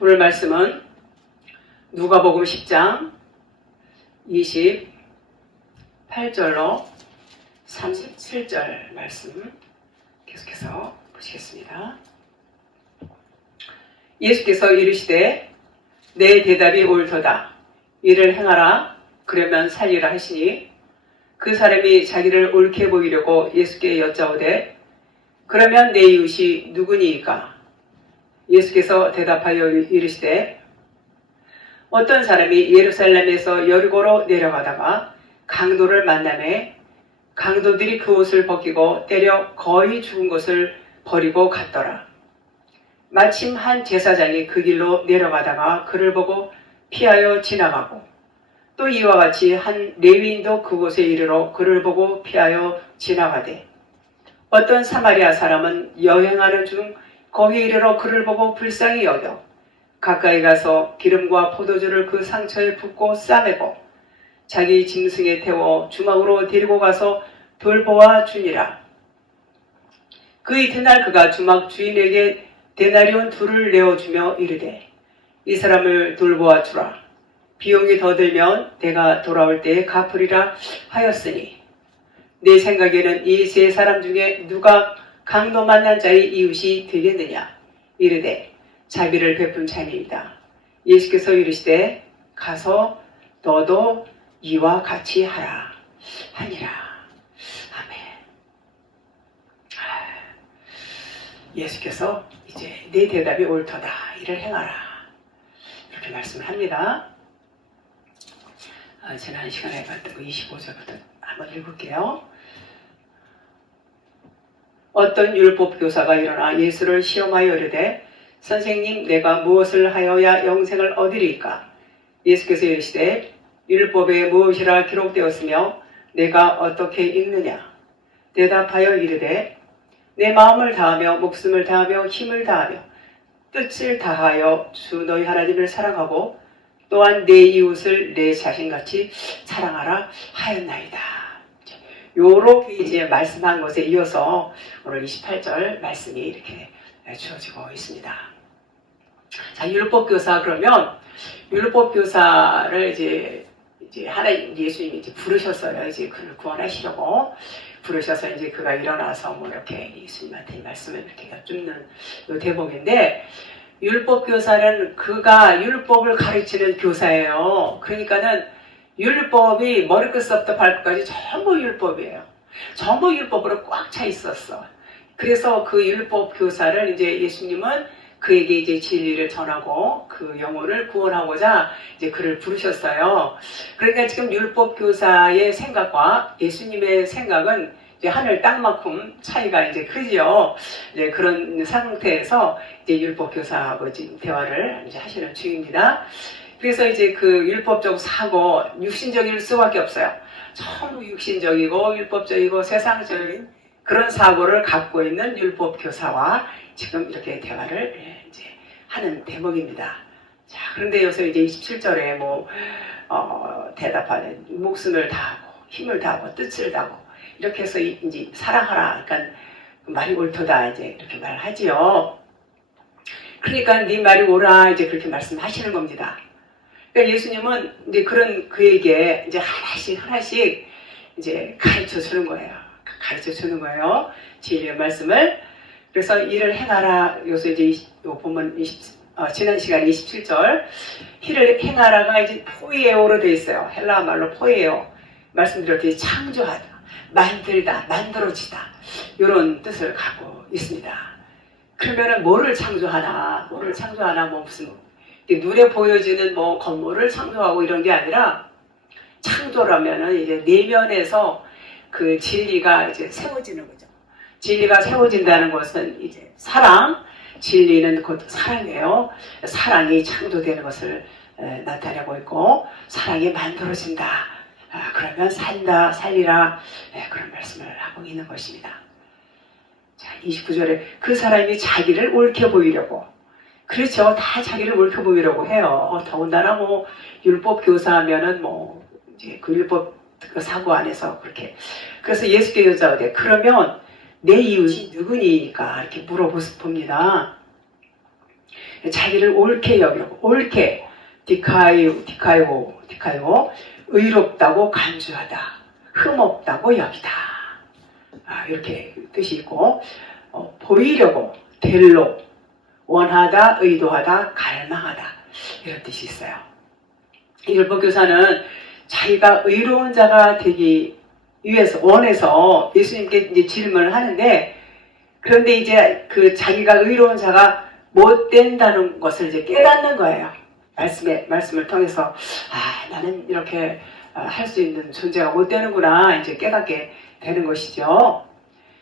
오늘 말씀은 누가복음 10장 28절로 37절 말씀 계속해서 보시겠습니다. 예수께서 이르시되 내 대답이 옳도다. 이를 행하라. 그러면 살리라 하시니 그 사람이 자기를 옳게 보이려고 예수께 여짜오되 그러면 내 이웃이 누구니이까? 예수께서 대답하여 이르시되 어떤 사람이 예루살렘에서 여리고로 내려가다가 강도를 만나매 강도들이 그 옷을 벗기고 때려 거의 죽은 것을 버리고 갔더라. 마침 한 제사장이 그 길로 내려가다가 그를 보고 피하여 지나가고 또 이와 같이 한 레위인도 그곳에 이르러 그를 보고 피하여 지나가되 어떤 사마리아 사람은 여행하는 중 거기 이르러 그를 보고 불쌍히 여겨 가까이 가서 기름과 포도주를 그 상처에 붓고 싸매고 자기 짐승에 태워 주막으로 데리고 가서 돌보아 주니라. 그 이튿날 그가 주막 주인에게 데나리온 2를 내어주며 이르되 이 사람을 돌보아 주라. 비용이 더 들면 내가 돌아올 때에 갚으리라 하였으니 내 생각에는 이 세 사람 중에 누가 강도 만난 자의 이웃이 되겠느냐. 이르되 자비를 베푼 자니이다. 예수께서 이르시되 가서 너도 이와 같이 하라 하니라. 아멘. 예수께서 이제 내 대답이 옳도다. 이를 행하라. 이렇게 말씀을 합니다. 지난 시간에 봤던 25절부터 한번 읽을게요. 어떤 율법 교사가 일어나 예수를 시험하여 이르되 선생님 내가 무엇을 하여야 영생을 얻으리까? 예수께서 이르시되 율법에 무엇이라 기록되었으며 내가 어떻게 읽느냐? 대답하여 이르되 내 마음을 다하며 목숨을 다하며 힘을 다하며 뜻을 다하여 주 너희 하나님을 사랑하고 또한 내 이웃을 내 자신같이 사랑하라 하였나이다. 요렇게 이제 말씀한 것에 이어서 오늘 28절 말씀이 이렇게 주어지고 있습니다. 자, 율법교사 그러면 율법교사를 이제 하나님 예수님이 이제 부르셨어요. 이제 그를 구원하시려고 부르셔서 이제 그가 일어나서 뭐 이렇게 예수님한테 말씀을 이렇게 여쭙는 요 대목인데 율법교사는 그가 율법을 가르치는 교사예요. 그러니까는 율법이 머리끝부터 발끝까지 전부 율법이에요. 전부 율법으로 꽉 차 있었어. 그래서 그 율법 교사를 이제 예수님은 그에게 이제 진리를 전하고 그 영혼을 구원하고자 이제 그를 부르셨어요. 그러니까 지금 율법 교사의 생각과 예수님의 생각은 이제 하늘 땅만큼 차이가 이제 크지요. 이제 그런 상태에서 이제 율법 교사하고 지금 대화를 이제 하시는 중입니다. 그래서 이제 그 율법적 사고, 육신적일 수밖에 없어요. 전부 육신적이고 율법적이고 세상적인 그런 사고를 갖고 있는 율법 교사와 지금 이렇게 대화를 이제 하는 대목입니다. 자, 그런데 여기서 이제 27절에 대답하는 목숨을 다하고 힘을 다하고 뜻을 다하고 이렇게 해서 이제 사랑하라. 그러니까 말이 옳도다. 이제 이렇게 말하지요. 그러니까 네 말이 옳아. 이제 그렇게 말씀하시는 겁니다. 그러니까 예수님은 이제 그런 그에게 이제 하나씩 이제 가르쳐 주는 거예요. 진리의 말씀을. 그래서 이를 행하라. 여기서 이제 보면 지난 시간에 27절 이를 행하라가 이제 포이에오로 되어 있어요. 헬라 말로 포이에오. 말씀드렸듯이 창조하다, 만들다, 만들어지다 이런 뜻을 갖고 있습니다. 그러면은 뭐를 창조하나 뭐 무슨 눈에 보여지는 뭐 건물을 창조하고 이런 게 아니라 창조라면은 이제 내면에서 그 진리가 이제 세워지는 거죠. 진리가 세워진다는 것은 이제 사랑, 진리는 곧 사랑이에요. 사랑이 창조되는 것을 나타내고 있고 사랑이 만들어진다. 그러면 산다, 살리라 그런 말씀을 하고 있는 것입니다. 자, 29절에 그 사람이 자기를 옳게 보이려고 그렇죠. 다 자기를 옳게 보이려고 해요. 더군다나 뭐 율법 교사하면은 뭐 이제 그 율법 그 사고 안에서 그렇게. 그래서 예수께 여짜오되 그러면 내 이웃이 누구니까 이렇게 물어봅니다. 자기를 옳게 여기고 옳게 디카이오 의롭다고 간주하다, 흠없다고 여기다. 이렇게 뜻이 있고 보이려고 델로 원하다, 의도하다, 갈망하다 이런 뜻이 있어요. 율법교사는 자기가 의로운 자가 되기 위해서 원해서 예수님께 이제 질문을 하는데, 그런데 이제 그 자기가 의로운 자가 못 된다는 것을 이제 깨닫는 거예요. 말씀을 통해서 나는 이렇게 할 수 있는 존재가 못 되는구나 이제 깨닫게 되는 것이죠.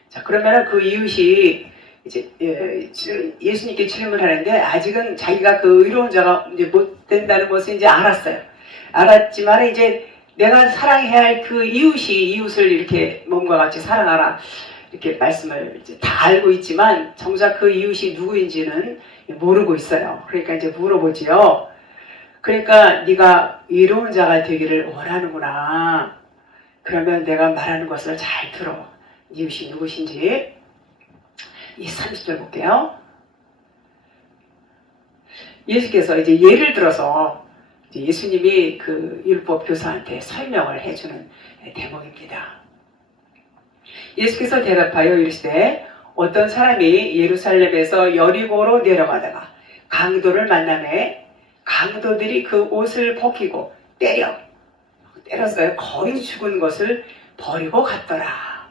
자, 그러면 그 이웃이 이제 예수님께 질문하는데 아직은 자기가 그 의로운 자가 이제 못 된다는 것을 이제 알았지만 이제 내가 사랑해야 할 그 이웃을 이렇게 몸과 같이 사랑하라 이렇게 말씀을 이제 다 알고 있지만 정작 그 이웃이 누구인지는 모르고 있어요. 그러니까 이제 물어보지요. 그러니까 네가 의로운 자가 되기를 원하는구나. 그러면 내가 말하는 것을 잘 들어. 이웃이 누구신지. 이 30절 볼게요. 예수께서 이제 예를 들어서 예수님이 그 율법 교사한테 설명을 해주는 대목입니다. 예수께서 대답하여 이르시되 어떤 사람이 예루살렘에서 여리고로 내려가다가 강도를 만나매 강도들이 그 옷을 벗기고 때렸어요. 거의 죽은 것을 버리고 갔더라.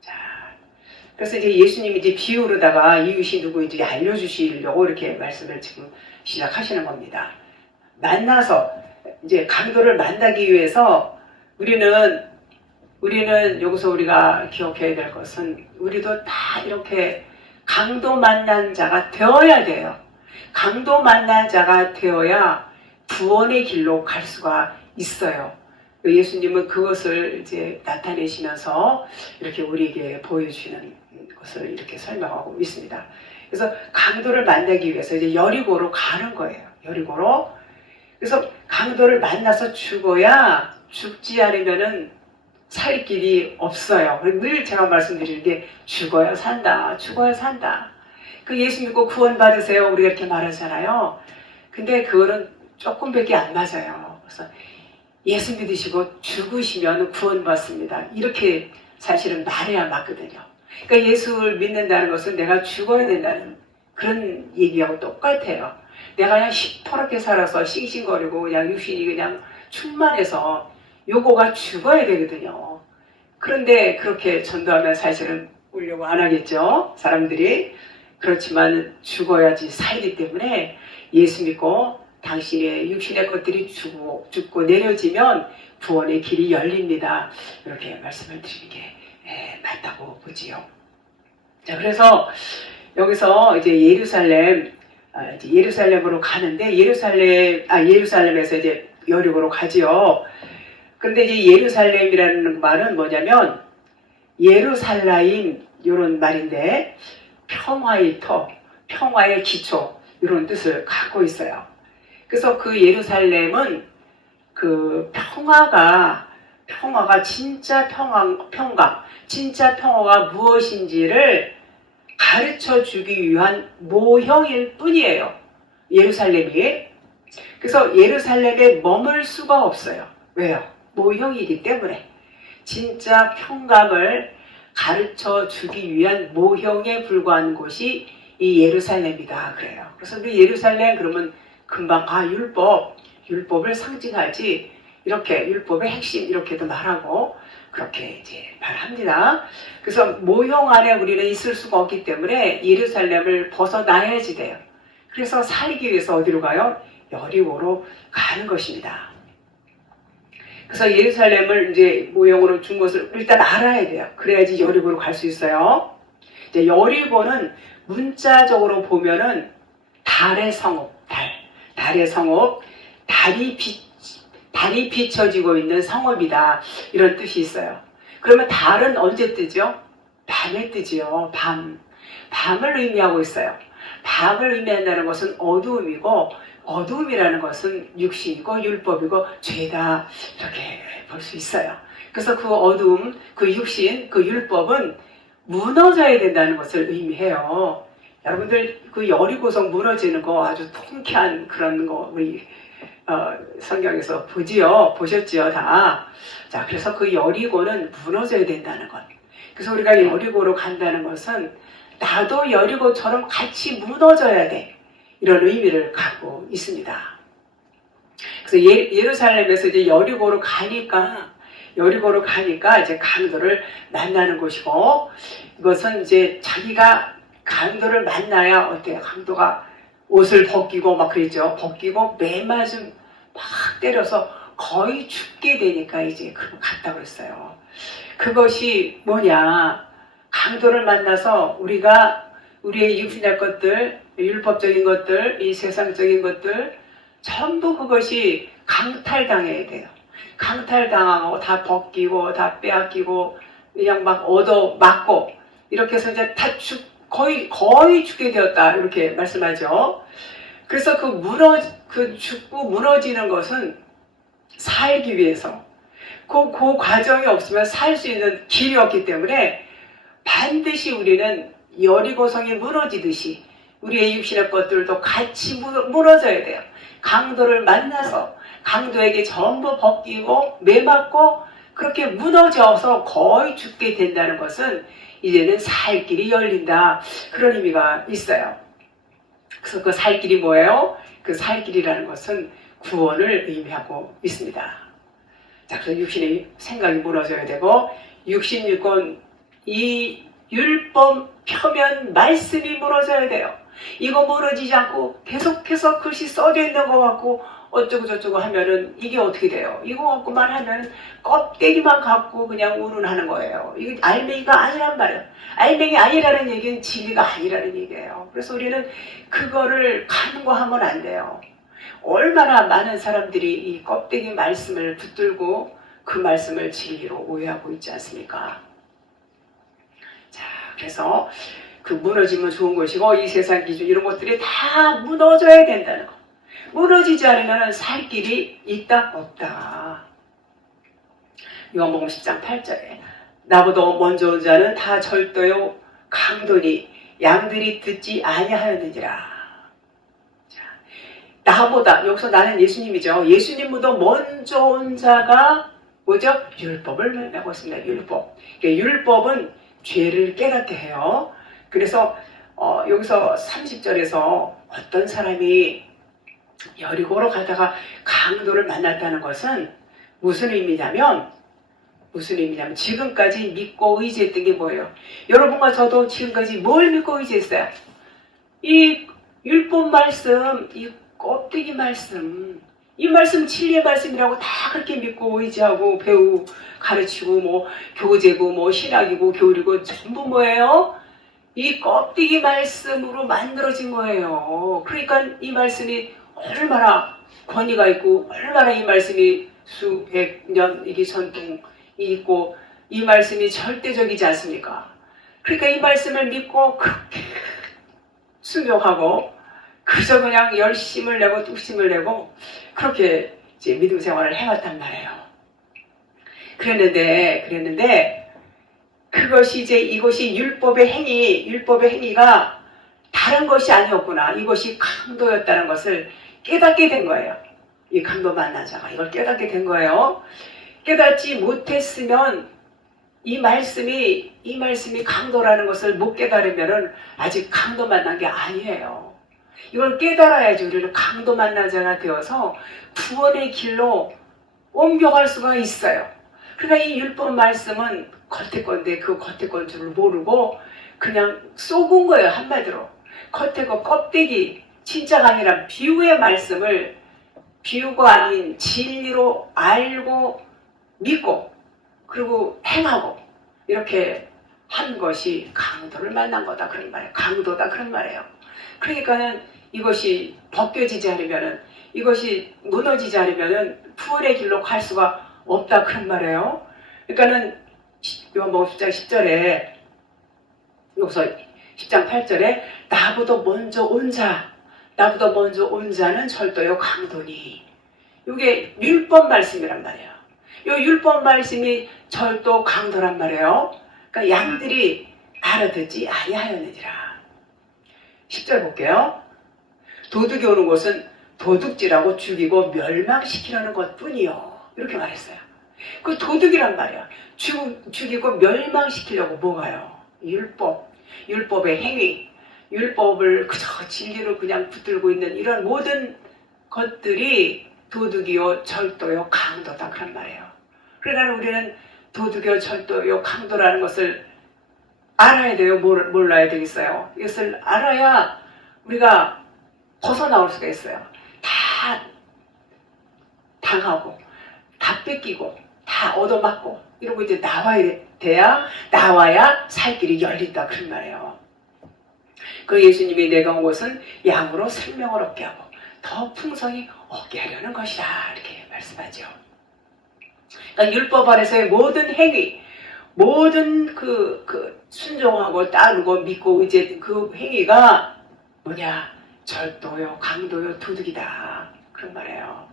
자, 그래서 이제 예수님이 이제 비유로다가 이웃이 누구인지 알려주시려고 이렇게 말씀을 지금 시작하시는 겁니다. 만나서 이제 강도를 만나기 위해서 우리는 여기서 우리가 기억해야 될 것은 우리도 다 이렇게 강도 만난 자가 되어야 돼요. 강도 만난 자가 되어야 구원의 길로 갈 수가 있어요. 예수님은 그것을 이제 나타내시면서 이렇게 우리에게 보여주시는 것을 이렇게 설명하고 있습니다. 그래서 강도를 만나기 위해서 이제 여리고로 가는 거예요. 여리고로. 그래서 강도를 만나서 죽지 않으면은 살 길이 없어요. 늘 제가 말씀드리는 게 죽어야 산다. 그 예수 믿고 구원 받으세요. 우리가 이렇게 말하잖아요. 근데 그거는 조금밖에 안 맞아요. 그래서 예수 믿으시고 죽으시면 구원 받습니다. 이렇게 사실은 말해야 맞거든요. 그러니까 예수를 믿는다는 것은 내가 죽어야 된다는 그런 얘기하고 똑같아요. 내가 그냥 시퍼렇게 살아서 싱싱거리고 그냥 육신이 그냥 충만해서 요거가 죽어야 되거든요. 그런데 그렇게 전도하면 사실은 울려고 안 하겠죠. 사람들이. 그렇지만 죽어야지 살기 때문에 예수 믿고 당신의 육신의 것들이 죽고 내려지면 구원의 길이 열립니다. 이렇게 말씀을 드리는 게 맞다고 보지요. 자, 그래서 여기서 이제 예루살렘으로 가는데 예루살렘에서 이제 여리고로 가지요. 근데 이제 예루살렘이라는 말은 뭐냐면 예루살라임 이런 말인데 평화의 터, 평화의 기초 이런 뜻을 갖고 있어요. 그래서 그 예루살렘은 그 평화가 진짜 진짜 평화가 무엇인지를 가르쳐 주기 위한 모형일 뿐이에요. 예루살렘이. 그래서 예루살렘에 머물 수가 없어요. 왜요? 모형이기 때문에. 진짜 평강을 가르쳐 주기 위한 모형에 불과한 곳이 이 예루살렘이다 그래요. 그래서 그 예루살렘 그러면 금방 율법을 상징하지 이렇게 율법의 핵심 이렇게도 말하고 그렇게 이제 말합니다. 그래서 모형 안에 우리는 있을 수가 없기 때문에 예루살렘을 벗어나야지 돼요. 그래서 살기 위해서 어디로 가요? 여리고로 가는 것입니다. 그래서 예루살렘을 이제 모형으로 준 것을 일단 알아야 돼요. 그래야지 여리고로 갈 수 있어요. 이제 여리고는 문자적으로 보면은 달의 성읍, 달의 성읍, 달이 비춰지고 있는 성읍이다. 이런 뜻이 있어요. 그러면 달은 언제 뜨죠? 밤에 뜨지요. 밤을 의미하고 있어요. 밤을 의미한다는 것은 어두움이고 어두움이라는 것은 육신이고 율법이고 죄다 이렇게 볼 수 있어요. 그래서 그 어두움, 그 육신, 그 율법은 무너져야 된다는 것을 의미해요. 여러분들 그 여리고성 무너지는 거 아주 통쾌한 그런 거 우리 성경에서 보셨지요 다. 자, 그래서 그 여리고는 무너져야 된다는 것. 그래서 우리가 여리고로 간다는 것은 나도 여리고처럼 같이 무너져야 돼. 이런 의미를 갖고 있습니다. 그래서 예루살렘에서 이제 여리고로 가니까 이제 강도를 만나는 곳이고, 이것은 이제 자기가 강도를 만나야 어때요? 강도가 옷을 벗기고 막 그랬죠. 벗기고 매맞음 막 때려서 거의 죽게 되니까 이제 그거 갔다 그랬어요. 그것이 뭐냐? 강도를 만나서 우리가 우리의 육신의 것들, 율법적인 것들, 이 세상적인 것들 전부 그것이 강탈당해야 돼요. 강탈당하고 다 벗기고 다 빼앗기고 그냥 막 얻어맞고 이렇게 해서 이제 다 거의 죽게 되었다 이렇게 말씀하죠. 그래서 그 죽고 무너지는 것은 살기 위해서 그 과정이 없으면 살 수 있는 길이 없기 때문에 반드시 우리는 여리고성이 무너지듯이 우리의 육신의 것들도 같이 무너져야 돼요. 강도를 만나서 강도에게 전부 벗기고 매맞고 그렇게 무너져서 거의 죽게 된다는 것은 이제는 살 길이 열린다. 그런 의미가 있어요. 그래서 그 살 길이 뭐예요? 그 살 길이라는 것은 구원을 의미하고 있습니다. 자, 그래서 육신의 생각이 무너져야 되고, 육신 이 율법 표면 말씀이 무너져야 돼요. 이거 무너지지 않고 계속해서 글씨 써져 있는 거 갖고 어쩌고 저쩌고 하면은 이게 어떻게 돼요? 이거 갖고만 하면 껍데기만 갖고 그냥 운운하는 거예요. 이게 알맹이가 아니란 말이에요. 알맹이 아니라는 얘기는 진리가 아니라는 얘기예요. 그래서 우리는 그거를 간과하면 안 돼요. 얼마나 많은 사람들이 이 껍데기 말씀을 붙들고 그 말씀을 진리로 오해하고 있지 않습니까? 자, 그래서 그 무너지면 좋은 것이고 이 세상 기준 이런 것들이 다 무너져야 된다는 거. 무너지지 않으면 살 길이 있다 없다. 요한복음 10장 8절에 나보다 먼저 온 자는 다 절도요 강도니 양들이 듣지 아니하였느니라. 나보다, 여기서 나는 예수님이죠. 예수님보다 먼저 온 자가 뭐죠? 율법을 메고 있습니다. 율법. 율법은 죄를 깨닫게 해요. 그래서 여기서 30절에서 어떤 사람이 여리고로 가다가 강도를 만났다는 것은 무슨 의미냐면 지금까지 믿고 의지했던 게 뭐예요? 여러분과 저도 지금까지 뭘 믿고 의지했어요? 이 율법 말씀, 이 껍데기 말씀, 이 말씀 진리의 말씀이라고 다 그렇게 믿고 의지하고 배우고 가르치고 뭐 교재고 뭐 신학이고 교리고 전부 뭐예요? 이 껍데기 말씀으로 만들어진 거예요. 그러니까 이 말씀이 얼마나 권위가 있고 얼마나 이 말씀이 수백 년 이게 전통이 있고 이 말씀이 절대적이지 않습니까? 그러니까 이 말씀을 믿고 그렇게 순종하고 그저 그냥 열심을 내고 뚝심을 내고 그렇게 이제 믿음 생활을 해왔단 말이에요. 그랬는데 그것이 이제 이것이 율법의 행위가 다른 것이 아니었구나. 이것이 강도였다는 것을 깨닫게 된 거예요. 이 강도 만난 자가 이걸 깨닫게 된 거예요. 깨닫지 못했으면 이 말씀이 강도라는 것을 못 깨달으면은 아직 강도 만난 게 아니에요. 이걸 깨달아야지 우리는 강도 만난 자가 되어서 구원의 길로 옮겨갈 수가 있어요. 그러니까 이 율법 말씀은 겉에 건데 그 겉에 건 줄 모르고 그냥 쏘은 거예요. 한마디로 겉에 거 껍데기 진짜가 아니라 비유의 말씀을 비유가 아닌 진리로 알고 믿고 그리고 행하고 이렇게 한 것이 강도를 만난 거다 그런 말이에요. 강도다 그런 말이에요. 그러니까는 이것이 벗겨지지 않으면은 이것이 무너지지 않으면은 구원의 길로 갈 수가 없다 그런 말이에요. 그러니까는 요한복음 10장 10절에 여기서 10장 8절에 나보다 먼저 온 자는 절도요 강도니. 이게 율법 말씀이란 말이에요. 이 율법 말씀이 절도 강도란 말이에요. 그러니까 양들이 알아듣지 아니하였느니라. 10절 볼게요. 도둑이 오는 곳은 도둑질하고 죽이고 멸망시키려는 것뿐이요. 이렇게 말했어요. 그 도둑이란 말이야. 죽이고 멸망시키려고 뭐가요? 율법의 행위, 율법을 그저 진리로 그냥 붙들고 있는 이런 모든 것들이 도둑이요, 절도요, 강도다 그런 말이에요. 그러니까 우리는 도둑이요, 절도요, 강도라는 것을 알아야 돼요? 몰라야 되겠어요? 이것을 알아야 우리가 벗어나올 수가 있어요. 다 당하고 다 뺏기고 다 얻어맞고 이러고 이제 나와야 살 길이 열린다 그런 말이에요. 그 예수님이 내가 온 것은 양으로 생명을 얻게 하고 더 풍성히 얻게 하려는 것이다 이렇게 말씀하죠. 그러니까 율법 아래서의 모든 행위, 모든 그 순종하고 따르고 믿고 이제 그 행위가 뭐냐? 절도요, 강도요, 도둑이다 그런 말이에요.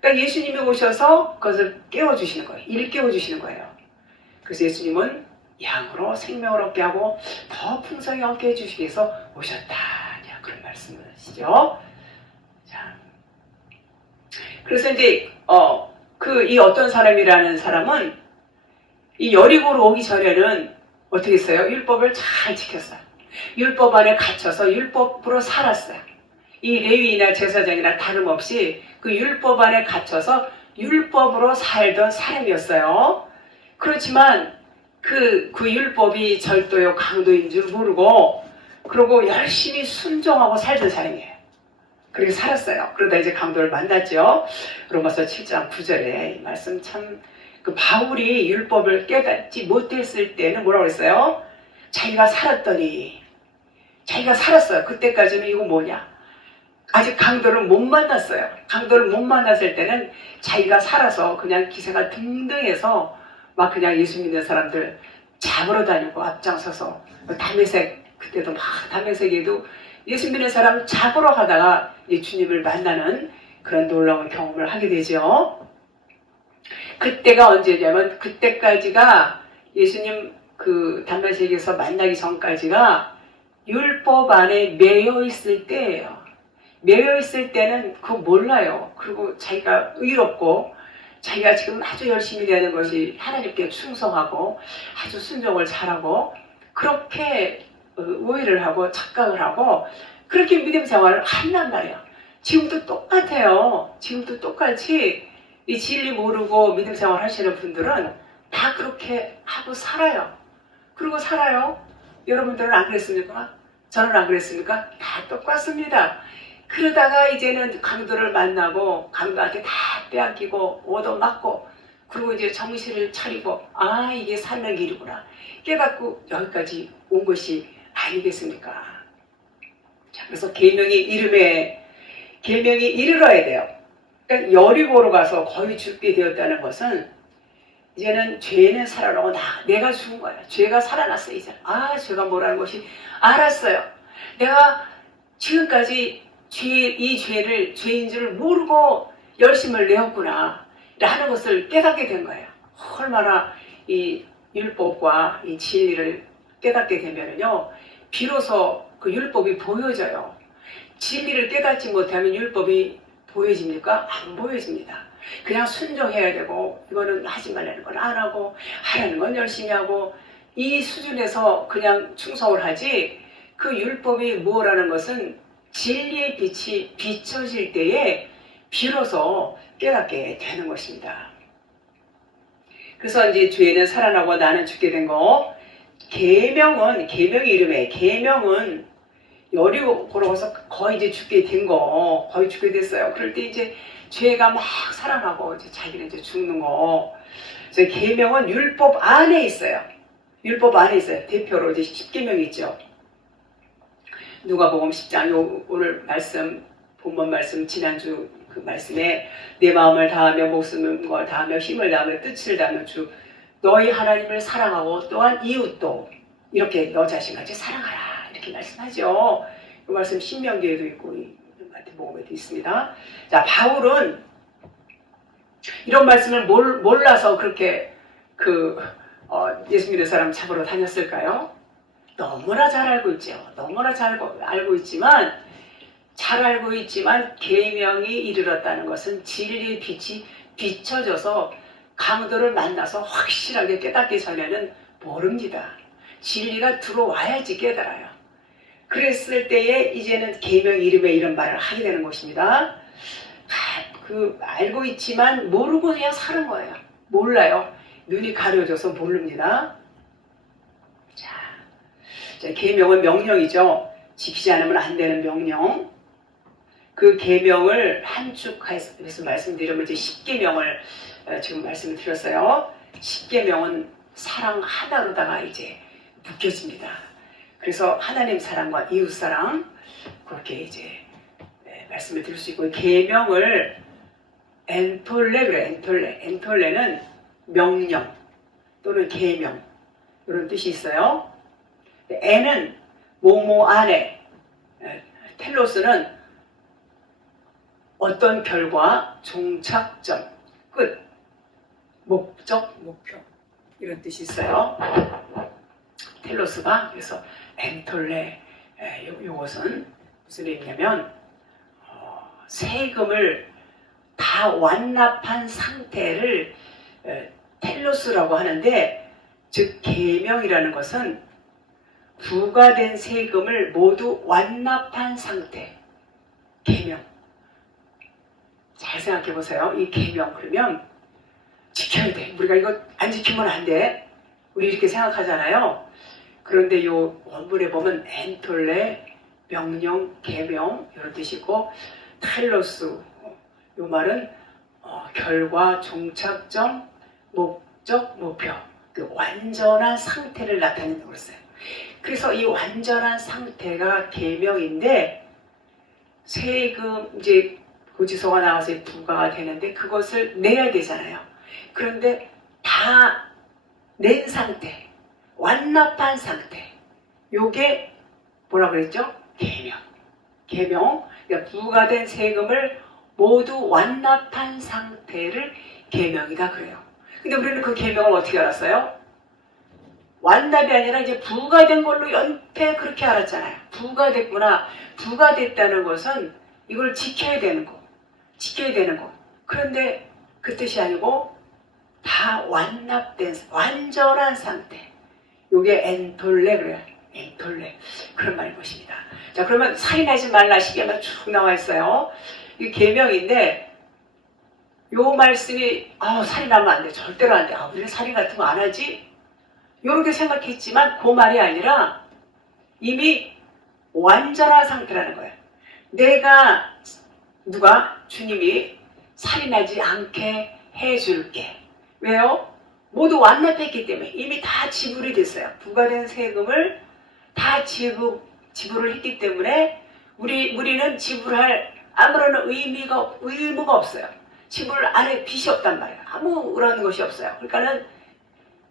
그러니까 예수님이 오셔서 그것을 깨워주시는 거예요. 일깨워주시는 거예요. 그래서 예수님은 양으로 생명을 얻게 하고 더 풍성히 얻게 해주시기 위해서 오셨다. 그런 말씀을 하시죠. 자, 그래서 이제 이 어떤 사람이라는 사람은 이 여리고로 오기 전에는 어떻게 했어요? 율법을 잘 지켰어요. 율법 안에 갇혀서 율법으로 살았어요. 이 레위나 제사장이나 다름없이 그 율법 안에 갇혀서 율법으로 살던 사람이었어요. 그렇지만 그 율법이 절도요, 강도인 줄 모르고 그러고 열심히 순종하고 살던 사람이에요. 그렇게 살았어요. 그러다 이제 강도를 만났죠. 로마서 7장 9절에 이 말씀 참, 그 바울이 율법을 깨닫지 못했을 때는 뭐라고 했어요? 자기가 살았어요. 그때까지는 이거 뭐냐? 아직 강도를 못 만났어요. 강도를 못 만났을 때는 자기가 살아서 그냥 기세가 등등해서 막 그냥 예수 믿는 사람들 잡으러 다니고 앞장서서 그때도 막 담에색에도 예수 믿는 사람 잡으러 가다가 주님을 만나는 그런 놀라운 경험을 하게 되죠. 그때가 언제냐면 그때까지가 예수님 그 담메색에서 만나기 전까지가 율법 안에 매여 있을 때예요. 매여 있을 때는 그거 몰라요. 그리고 자기가 의롭고 자기가 지금 아주 열심히 되는 것이 하나님께 충성하고 아주 순종을 잘하고 그렇게 오해를 하고 착각을 하고 그렇게 믿음 생활을 한단 말이에요. 지금도 똑같아요. 지금도 똑같이 이 진리 모르고 믿음 생활 하시는 분들은 다 그렇게 하고 살아요. 그리고 살아요. 여러분들은 안 그랬습니까? 저는 안 그랬습니까? 다 똑같습니다. 그러다가 이제는 강도를 만나고 강도한테 다 빼앗기고 얻어맞고 그리고 이제 정신을 차리고 아 이게 사는 길이구나 깨닫고 여기까지 온 것이 아니겠습니까? 자, 그래서 계명이 이르러야 돼요. 그러니까 여리고로 가서 거의 죽게 되었다는 것은 이제는 죄는 살아나고 내가 죽은 거예요. 죄가 살아났어요. 이제 죄가 뭐라는 것이 알았어요. 내가 지금까지 이 죄를 죄인 줄 모르고 열심을 내었구나 라는 것을 깨닫게 된 거예요. 얼마나 이 율법과 이 진리를 깨닫게 되면요 비로소 그 율법이 보여져요. 진리를 깨닫지 못하면 율법이 보여집니까? 안 보여집니다. 그냥 순종해야 되고 이거는 하지 말라는 건 안 하고 하라는 건 열심히 하고 이 수준에서 그냥 충성을 하지 그 율법이 뭐라는 것은 진리의 빛이 비춰질 때에 비로소 깨닫게 되는 것입니다. 그래서 이제 죄는 살아나고 나는 죽게 된 거. 계명이 이름에 계명은 여리고로 가서 거의 이제 죽게 된 거, 거의 죽게 됐어요. 그럴 때 이제 죄가 막 살아나고 이제 자기는 이제 죽는 거. 그래서 계명은 율법 안에 있어요. 율법 안에 있어요. 대표로 이제 10계명이 있죠. 누가복음 10장 오늘 말씀 본문 말씀 지난주 그 말씀에 내 마음을 다하며 목숨을 다하며 힘을 다하며 뜻을 다하며 주 너희 하나님을 사랑하고 또한 이웃도 이렇게 너 자신같이 사랑하라 이렇게 말씀하죠. 이 말씀 신명기에도 있고 마태복음에도 있습니다. 자, 바울은 이런 말씀을 몰라서 그렇게 예수 믿는 사람 잡으러 다녔을까요? 너무나 잘 알고 있죠. 너무나 잘 알고 있지만 계명이 이르렀다는 것은 진리의 빛이 비춰져서 강도를 만나서 확실하게 깨닫기 전에는 모릅니다. 진리가 들어와야지 깨달아요. 그랬을 때에 이제는 계명 이름의 이런 말을 하게 되는 것입니다. 알고 있지만 모르고 그냥 사는 거예요. 몰라요. 눈이 가려져서 모릅니다. 자, 계명은 명령이죠. 지키지 않으면 안 되는 명령. 그 계명을 한축해서 말씀드리면 이제 10계명을 지금 말씀을 드렸어요. 10계명은 사랑 하나로다가 이제 묶여집니다. 그래서 하나님 사랑과 이웃 사랑 그렇게 이제 말씀을 드릴 수 있고, 계명을 엔톨레 그래. 엔톨레는 명령 또는 계명 이런 뜻이 있어요. 에는 뭐뭐 안에, 텔로스는 어떤 결과, 종착점, 끝, 목적, 목표 이런 뜻이 있어요. 텔로스가 그래서 엔톨레, 요것은 무슨 의미냐면 세금을 다 완납한 상태를 텔로스라고 하는데, 즉 계명이라는 것은 부과된 세금을 모두 완납한 상태. 계명. 잘 생각해 보세요. 이 계명 그러면 지켜야 돼. 우리가 이거 안 지키면 안 돼. 우리 이렇게 생각하잖아요. 그런데 요 원문에 보면 엔톨레, 명령, 계명 이런 뜻이고, 텔로스 요 말은 결과, 종착점, 목적, 목표, 그 완전한 상태를 나타낸다고 했어요. 그래서 이 완전한 상태가 계명인데, 세금 이제 고지서가 나와서 부과가 되는데 그것을 내야 되잖아요. 그런데 다 낸 상태, 완납한 상태, 요게 뭐라 그랬죠? 계명. 그러니까 부과된 세금을 모두 완납한 상태를 계명이다 그래요. 근데 우리는 그 계명을 어떻게 알았어요? 완납이 아니라 이제 부과된 걸로 연패 그렇게 알았잖아요. 부과됐구나. 부과됐다는 것은 이걸 지켜야 되는 거. 그런데 그 뜻이 아니고 다 완납된 완전한 상태. 요게 엔톨레 그래요. 엔톨레. 그런 말인 것입니다. 자, 그러면 살인하지 말라 시계만 쭉 나와 있어요. 이 계명인데 요 말씀이 살인하면 안 돼. 절대로 안 돼. 우리는 살인 같은 거 안 하지? 요렇게 생각했지만 그 말이 아니라 이미 완전한 상태라는 거예요. 주님이 살인하지 않게 해줄게. 왜요? 모두 완납했기 때문에 이미 다 지불이 됐어요. 부과된 세금을 다 지불을 했기 때문에 우리는 지불할 아무런 의무가 없어요. 지불 안에 빚이 없단 말이에요. 아무런 것이 없어요. 그러니까는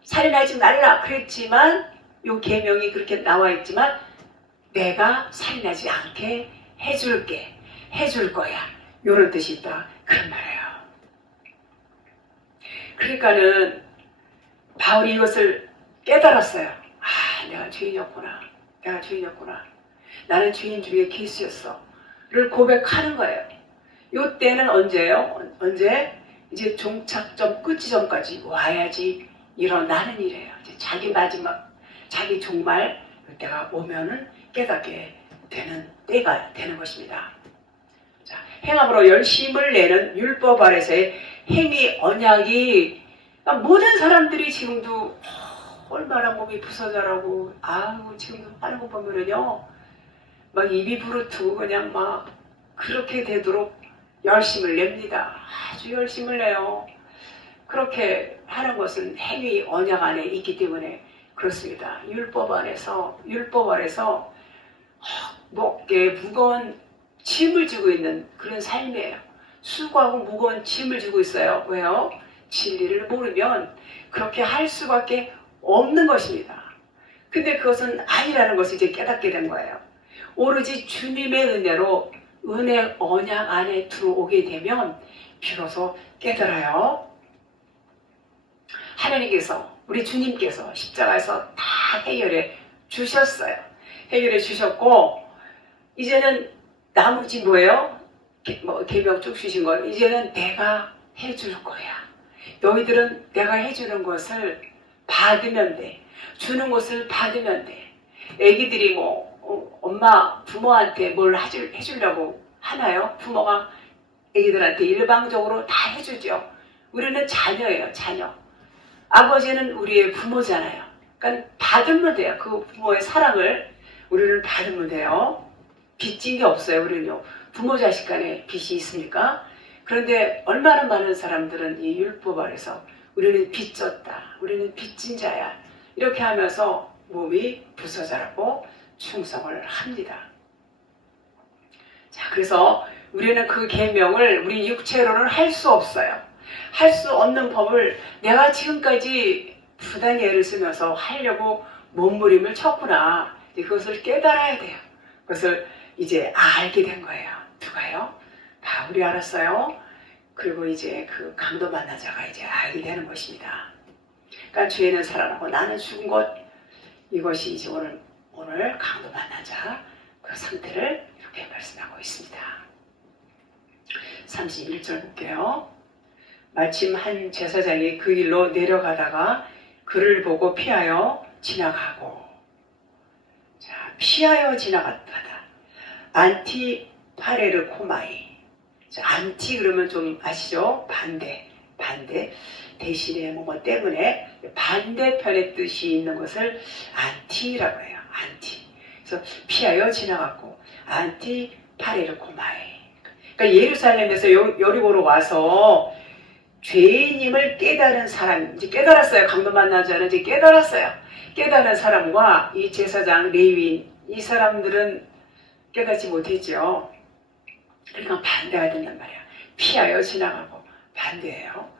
살인하지 말라 그랬지만 요 계명이 그렇게 나와 있지만 내가 살인하지 않게 해줄 거야. 요런 뜻이 있다. 그런 말이에요. 그러니까는 바울이 이것을 깨달았어요. 내가 죄인이었구나. 나는 죄인 중에 개수였어. 를 고백하는 거예요. 요 때는 언제예요? 언제? 이제 종착점 끝지점까지 와야지 일어나는 일이에요. 이제 자기 마지막, 자기 종말 그때가 오면은 깨닫게 되는 때가 되는 것입니다. 자, 행함으로 열심을 내는 율법 아래서의 행위 언약이, 모든 사람들이 지금도 얼마나 몸이 부서져라고 지금도 하는 거 보면은요 막 입이 부르트고 그냥 막 그렇게 되도록 열심을 냅니다. 아주 열심을 내요. 그렇게 하는 것은 행위 언약 안에 있기 때문에 그렇습니다. 율법 아래서 무겁게 무거운 짐을 지고 있는 그런 삶이에요. 수고하고 무거운 짐을 지고 있어요. 왜요? 진리를 모르면 그렇게 할 수밖에 없는 것입니다. 근데 그것은 아니라는 것을 이제 깨닫게 된 거예요. 오로지 주님의 은혜로 은혜 언약 안에 들어오게 되면 비로소 깨달아요. 하나님께서, 우리 주님께서 십자가에서 다 해결해 주셨어요. 해결해 주셨고, 이제는 나머지 뭐예요? 계명 쭉 주신 거, 이제는 내가 해줄 거야. 너희들은 내가 해주는 것을 받으면 돼. 주는 것을 받으면 돼. 애기들이 엄마, 부모한테 뭘 해주려고 하나요? 부모가 애기들한테 일방적으로 다 해주죠. 우리는 자녀예요, 자녀. 아버지는 우리의 부모잖아요. 그러니까 받으면 돼요. 그 부모의 사랑을 우리는 받으면 돼요. 빚진 게 없어요, 우리는요. 부모 자식 간에 빚이 있습니까? 그런데 얼마나 많은 사람들은 이 율법 아래서 우리는 빚졌다, 우리는 빚진 자야, 이렇게 하면서 몸이 부서져라고 충성을 합니다. 자, 그래서 우리는 그 계명을 우리 육체로는 할 수 없어요. 할 수 없는 법을 내가 지금까지 부단히 애를 쓰면서 하려고 몸부림을 쳤구나. 그것을 깨달아야 돼요. 그것을 이제 알게 된 거예요. 누가요? 바울이 알았어요. 그리고 이제 그 강도 만난 자가 이제 알게 되는 것입니다. 그러니까 죄는 살아나고 나는 죽은 것, 이것이 이제 오늘 강도 만난 자 그 상태를 이렇게 말씀하고 있습니다. 31절 볼게요. 마침 한 제사장이 그 길로 내려가다가 그를 보고 피하여 지나가고, 자, 피하여 지나갔다. 안티파레르 코마이. 자, 안티 그러면 좀 아시죠? 반대 대신에 뭐 때문에 반대편의 뜻이 있는 것을 안티라고 해요. 안티. 그래서 피하여 지나갔고, 안티파레르 코마이. 그러니까 예루살렘에서 여리고로 와서 죄인임을 깨달은 사람, 이제 깨달았어요. 강도 만난 자는 이제 깨달았어요. 깨달은 사람과 이 제사장, 레위인, 이 사람들은 깨닫지 못했죠. 그러니까 반대가 된단 말이야. 피하여 지나가고 반대예요.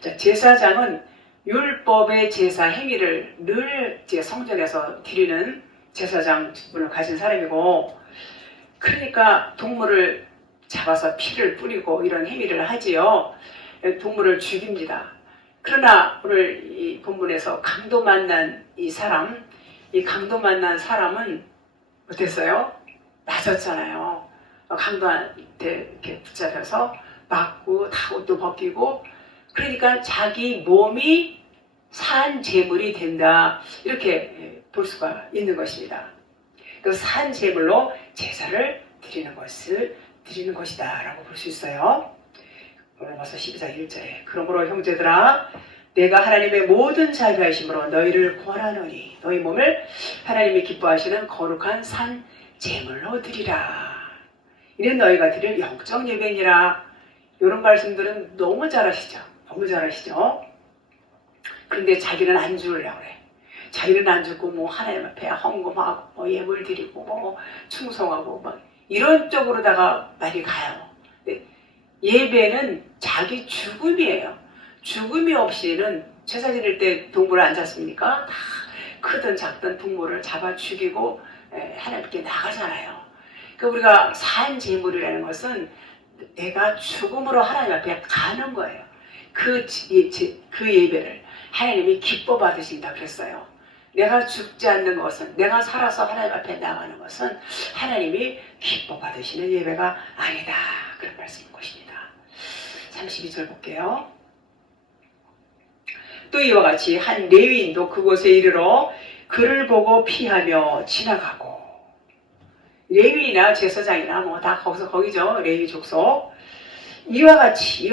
자, 제사장은 율법의 제사 행위를 늘 이제 성전에서 드리는 제사장 직분을 가진 사람이고, 그러니까 동물을 잡아서 피를 뿌리고 이런 행위를 하지요. 동물을 죽입니다. 그러나 오늘 이 본문에서 강도 만난 이 강도 만난 사람은 어땠어요? 맞았잖아요. 강도한테 이렇게 붙잡혀서 맞고 다 옷도 벗기고, 그러니까 자기 몸이 산 제물이 된다, 이렇게 볼 수가 있는 것입니다. 그래서 산 제물로 제사를 드리는 것이다 라고 볼 수 있어요. 로마서 12장 1절에 그러므로 형제들아, 내가 하나님의 모든 자비하심으로 너희를 권하노니 너희 몸을 하나님이 기뻐하시는 거룩한 산 제물로 드리라. 이는 너희가 드릴 영적 예배니라. 이런 말씀들은 너무 잘하시죠. 그런데 자기는 안 주려고 그래. 자기는 안 주고 하나님 앞에 헌금하고 예물 드리고 충성하고 이런 쪽으로다가 많이 가요. 예배는 자기 죽음이에요. 죽음이 없이는 제사 지낼 때 동물을 안 잡습니까? 다 크든 작든 동물을 잡아 죽이고 하나님께 나가잖아요. 그러니까 우리가 산 제물이라는 것은 내가 죽음으로 하나님 앞에 가는 거예요. 그 예배를 하나님이 기뻐 받으신다 그랬어요. 내가 죽지 않는 것은, 내가 살아서 하나님 앞에 나가는 것은 하나님이 기뻐 받으시는 예배가 아니다, 그런 말씀인 것입니다. 32절 볼게요. 또 이와 같이 한 레위인도 그곳에 이르러 그를 보고 피하며 지나가고, 레위나 제사장이나 다 거기죠. 레위 족속. 이와 같이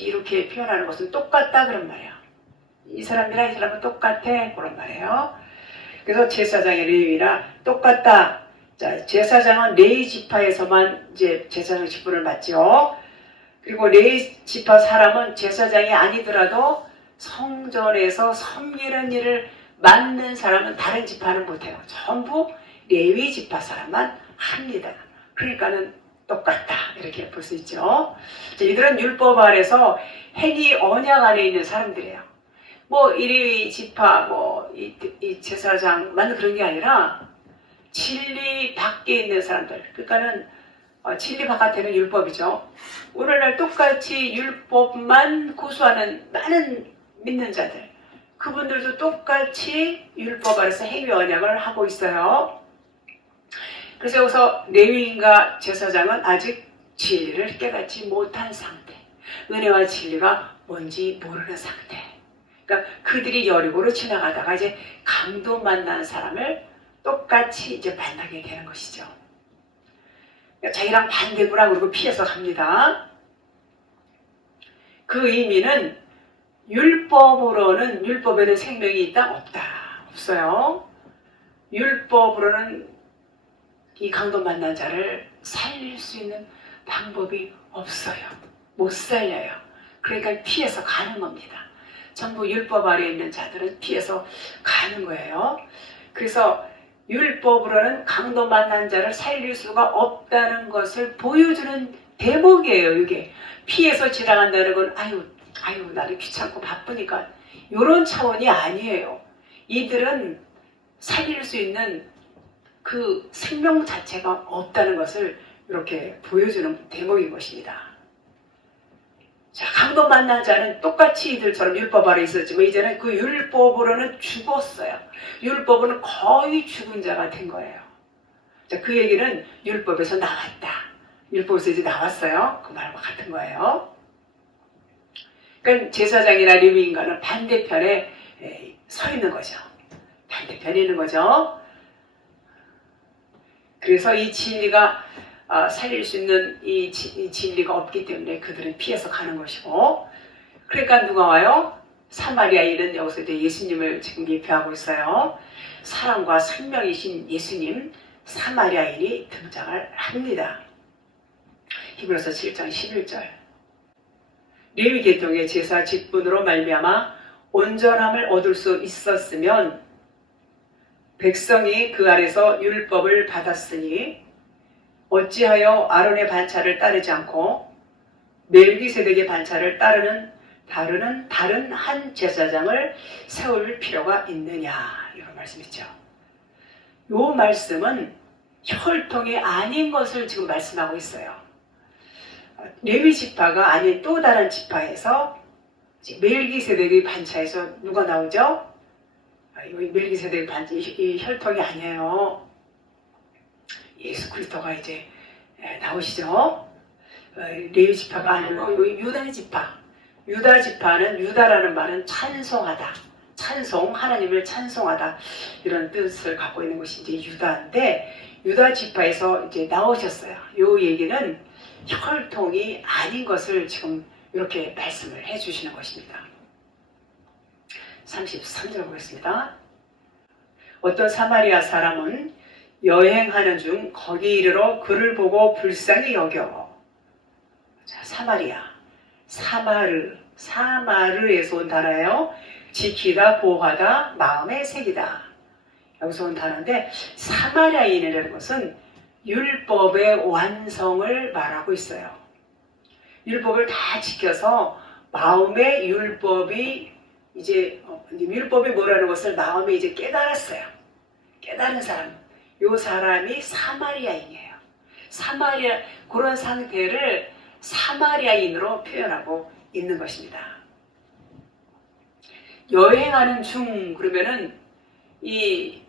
이렇게 표현하는 것은 똑같다 그런 말이에요. 이 사람이랑 이 사람은 똑같아 그런 말이에요. 그래서 제사장의 레위나 똑같다. 자, 제사장은 레위 지파에서만 이제 제사장 직분을 맡죠. 그리고 레위 지파 사람은 제사장이 아니더라도 성전에서 섬기는 일을 맡는 사람은 다른 지파는 못해요. 전부 레위 지파 사람만 합니다. 그러니까는 똑같다 이렇게 볼 수 있죠. 자, 이들은 율법 아래서 행위 언약 안에 있는 사람들이에요. 이 레위 지파 이 제사장만 그런 게 아니라 진리 밖에 있는 사람들, 그러니까는 진리 바깥에는 율법이죠. 오늘날 똑같이 율법만 고수하는 많은 믿는 자들, 그분들도 똑같이 율법 아래서 행위 언약을 하고 있어요. 그래서 여기서 레위인과 제사장은 아직 진리를 깨닫지 못한 상태, 은혜와 진리가 뭔지 모르는 상태. 그러니까 그들이 여리고로 지나가다가 이제 강도 만나는 사람을 똑같이 이제 만나게 되는 것이죠. 그러니까 자기랑 반대구나 그러고 피해서 갑니다. 그 의미는 율법에는 생명이 있다? 없다. 없어요. 율법으로는 이 강도 만난 자를 살릴 수 있는 방법이 없어요. 못 살려요. 그러니까 피해서 가는 겁니다. 전부 율법 아래에 있는 자들은 피해서 가는 거예요. 그래서 율법으로는 강도 만난 자를 살릴 수가 없다는 것을 보여주는 대목이에요. 이게 피해서 지나간다는 건 아유 나는 귀찮고 바쁘니까 이런 차원이 아니에요. 이들은 살릴 수 있는 그 생명 자체가 없다는 것을 이렇게 보여주는 대목인 것입니다. 자, 강도 만난 자는 똑같이 이들처럼 율법 아래 있었지만 이제는 그 율법으로는 죽었어요. 율법은 거의 죽은 자가 된 거예요. 자, 그 얘기는 율법에서 나왔다. 율법에서 이제 나왔어요. 그 말과 같은 거예요. 그러니까 제사장이나 레위인과는 반대편에 서 있는 거죠. 반대편에 있는 거죠. 그래서 이 진리가 살릴 수 있는 이 진리가 없기 때문에 그들은 피해서 가는 것이고, 그러니까 누가 와요? 사마리아인은 여기서 이제 예수님을 지금 예표하고 있어요. 사랑과 생명이신 예수님, 사마리아인이 등장을 합니다. 히브리서 7장 11절. 레위 계통의 제사 직분으로 말미암아 온전함을 얻을 수 있었으면 백성이 그 아래서 율법을 받았으니 어찌하여 아론의 반차를 따르지 않고 멜기세덱의 반차를 따르는 다른 한 제사장을 세울 필요가 있느냐, 이런 말씀이죠. 이 말씀은 혈통이 아닌 것을 지금 말씀하고 있어요. 레위 지파가 아닌 또 다른 지파에서 멜기세덱의 반차에서 누가 나오죠? 멜기세덱의 반차, 이 혈통이 아니에요. 예수 그리스도가 이제 나오시죠. 레위 지파가 아니고 유다 지파. 유다 지파는, 유다라는 말은 찬송하다, 찬송, 하나님을 찬송하다, 이런 뜻을 갖고 있는 것이 이제 유다인데, 유다 지파에서 이제 나오셨어요. 이 얘기는 혈통이 아닌 것을 지금 이렇게 말씀을 해주시는 것입니다. 33절 보겠습니다. 어떤 사마리아 사람은 여행하는 중 거기 이르러 그를 보고 불쌍히 여겨. 자, 사마리아, 사마르에서 온 단어예요. 지키다, 보호하다, 마음의 색이다. 여기서 온 단어인데, 사마리아인이라는 것은 율법의 완성을 말하고 있어요. 율법을 다 지켜서 마음의 율법이 이제 율법이 뭐라는 것을 마음에 이제 깨달았어요. 깨달은 사람, 요 사람이 사마리아인이에요. 그런 상태를 사마리아인으로 표현하고 있는 것입니다. 여행하는 중, 그러면은 이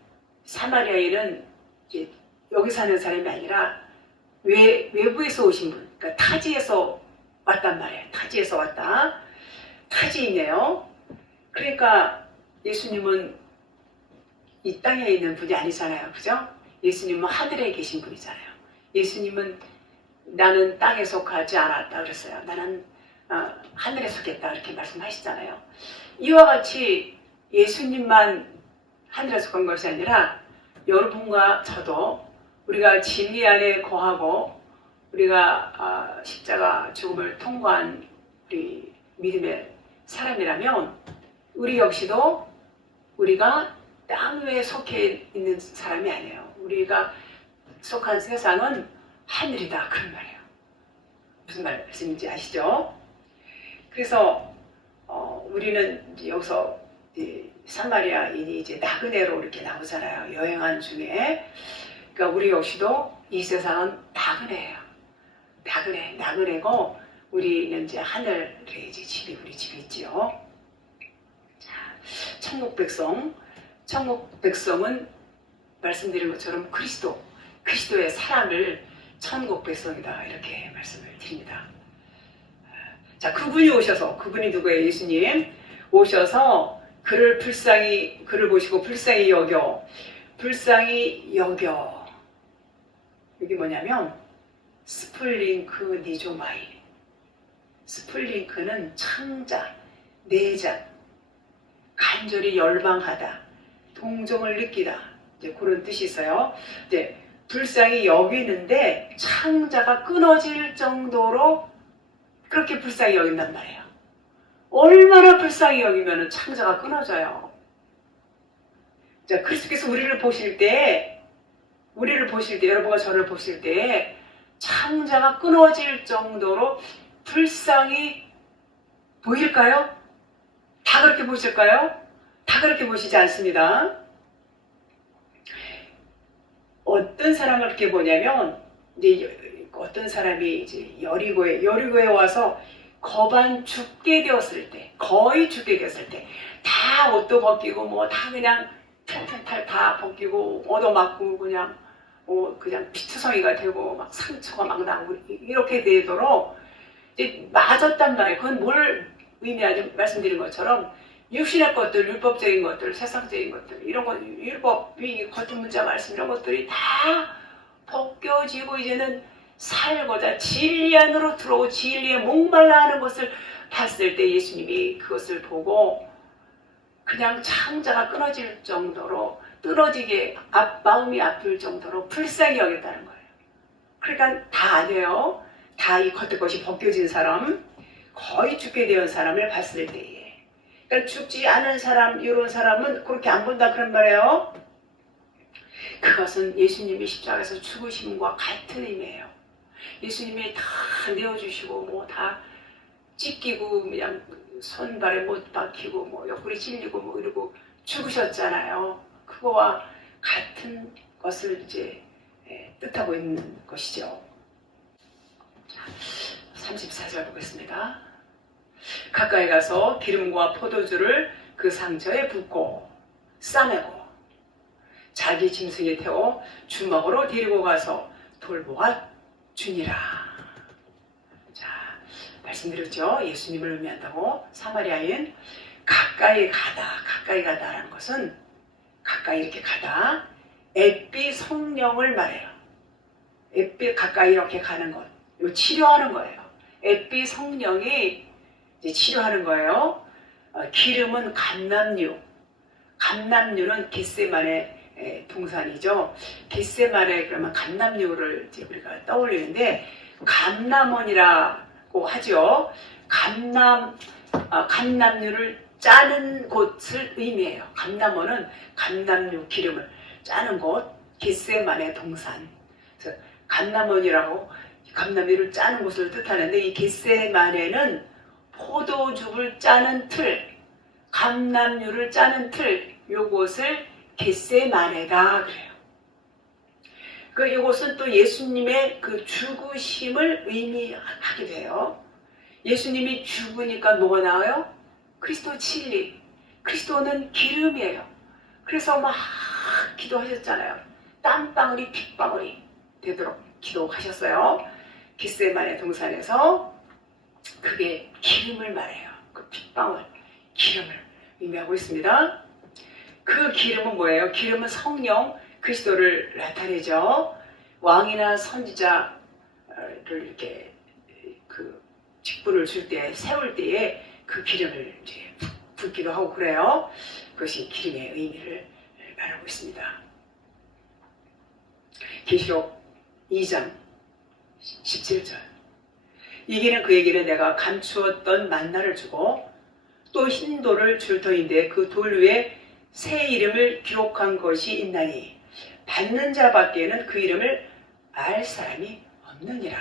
사마리아인은 이제 여기 사는 사람이 아니라 외부에서 오신 분, 그러니까 타지에서 왔단 말이에요. 타지에서 왔다. 타지이네요. 그러니까 예수님은 이 땅에 있는 분이 아니잖아요. 그죠? 예수님은 하늘에 계신 분이잖아요. 예수님은 나는 땅에 속하지 않았다 그랬어요. 나는 하늘에 속했다, 이렇게 말씀하시잖아요. 이와 같이 예수님만 하늘에 속한 것이 아니라 여러분과 저도 우리가 진리 안에 거하고 우리가 십자가 죽음을 통과한 우리 믿음의 사람이라면 우리 역시도 우리가 땅 위에 속해 있는 사람이 아니에요. 우리가 속한 세상은 하늘이다, 그런 말이에요. 무슨 말씀인지 아시죠? 그래서 우리는 이제 여기서 사마리아인이 이제 나그네로 이렇게 나오잖아요. 여행한 중에. 그러니까 우리 역시도 이 세상은 나그네예요. 나그네고 우리는 이제 하늘에 이제 우리 집이 있지요. 자, 천국 백성. 천국 백성은 말씀드린 것처럼 그리스도의 사람을 천국 백성이다 이렇게 말씀을 드립니다. 자, 그분이 오셔서, 그분이 누구예요? 예수님 오셔서 그를 보시고 불쌍히 여겨. 여기 뭐냐면 스플링크 니조마이. 스플링크는 창자, 내장, 간절히 열망하다, 동정을 느끼다, 이제 그런 뜻이 있어요. 이제 불쌍히 여기는데 창자가 끊어질 정도로 그렇게 불쌍히 여긴단 말이에요. 얼마나 불쌍히 여기면 창자가 끊어져요. 자, 그리스도께서 우리를 보실 때, 여러분과 저를 보실 때 창자가 끊어질 정도로 불쌍히 보일까요? 다 그렇게 보실까요? 다 그렇게 보시지 않습니다. 어떤 사람을 그렇게 보냐면, 이제 어떤 사람이 이제 여리고에 와서 거의 죽게 되었을 때, 다 옷도 벗기고, 뭐 다 그냥 탈탈탈 다 벗기고, 얻어맞고, 그냥 피투성이가 되고, 막 상처가 막 나고, 이렇게 되도록 이제 맞았단 말이에요. 그건 뭘 의미하지? 말씀드린 것처럼, 육신의 것들, 율법적인 것들, 세상적인 것들, 이런 것, 율법이 겉은 문자 말씀 이런 것들이 다 벗겨지고 이제는 살고자 진리 안으로 들어오고 진리에 목말라 하는 것을 봤을 때 예수님이 그것을 보고 그냥 창자가 끊어질 정도로 떨어지게 마음이 아플 정도로 불쌍히 여겼다는 거예요. 그러니까 다 아니에요. 다 이 겉의 것이 벗겨진 사람, 거의 죽게 된 사람을 봤을 때에, 그러니까 죽지 않은 사람, 이런 사람은 그렇게 안 본다 그런 말이에요. 그것은 예수님이 십자가에서 죽으심과 같은 의미예요. 예수님이 다 내어주시고 뭐 다 찢기고 그냥 손발에 못 박히고 뭐 옆구리 찔리고 뭐 이러고 죽으셨잖아요. 그거와 같은 것을 이제 뜻하고 있는 것이죠. 자, 34절 보겠습니다. 가까이 가서 기름과 포도주를 그 상처에 붓고 싸매고 자기 짐승에 태워 주먹으로 데리고 가서 돌보아 주니라. 자, 말씀드렸죠. 예수님을 의미한다고. 사마리아인 가까이 가다라는 것은 가까이 이렇게 가다, 에피 성령을 말해요. 에피 가까이 이렇게 가는 것, 요 치료하는 거예요. 에피 성령이 이제 치료하는 거예요. 기름은 감람류는 겟세마네 동산이죠. 겟세마네 그러면 감람류를 이제 우리가 떠올리는데 감람원이라고 하죠. 감람류를 짜는 곳을 의미해요. 감람원은 감람류 기름을 짜는 곳, 겟세마네 동산. 그래서 감람원이라고 감람류를 짜는 곳을 뜻하는데, 이 겟세마네는 포도죽을 짜는 틀, 감람류를 짜는 틀, 요것을 겟세마네다 그래요. 이것은 또 예수님의 그 죽으심을 의미하기도 해요. 예수님이 죽으니까 뭐가 나와요? 그리스도 진리. 그리스도는 기름이에요. 그래서 막 기도하셨잖아요. 땀방울이 핏방울이 되도록 기도하셨어요. 겟세마네 동산에서. 그게 기름을 말해요. 그 핏방울, 기름을 의미하고 있습니다. 그 기름은 뭐예요? 기름은 성령, 그리스도를 나타내죠. 왕이나 선지자를 이렇게 그 직분을 줄 때, 세울 때에 그 기름을 이제 붓기도 하고 그래요. 그것이 기름의 의미를 말하고 있습니다. 계시록 2장 17절. 이기는 그에게는 내가 감추었던 만나를 주고 또 흰 돌을 줄 터인데 그 돌 위에 새 이름을 기록한 것이 있나니 받는 자밖에는 그 이름을 알 사람이 없느니라.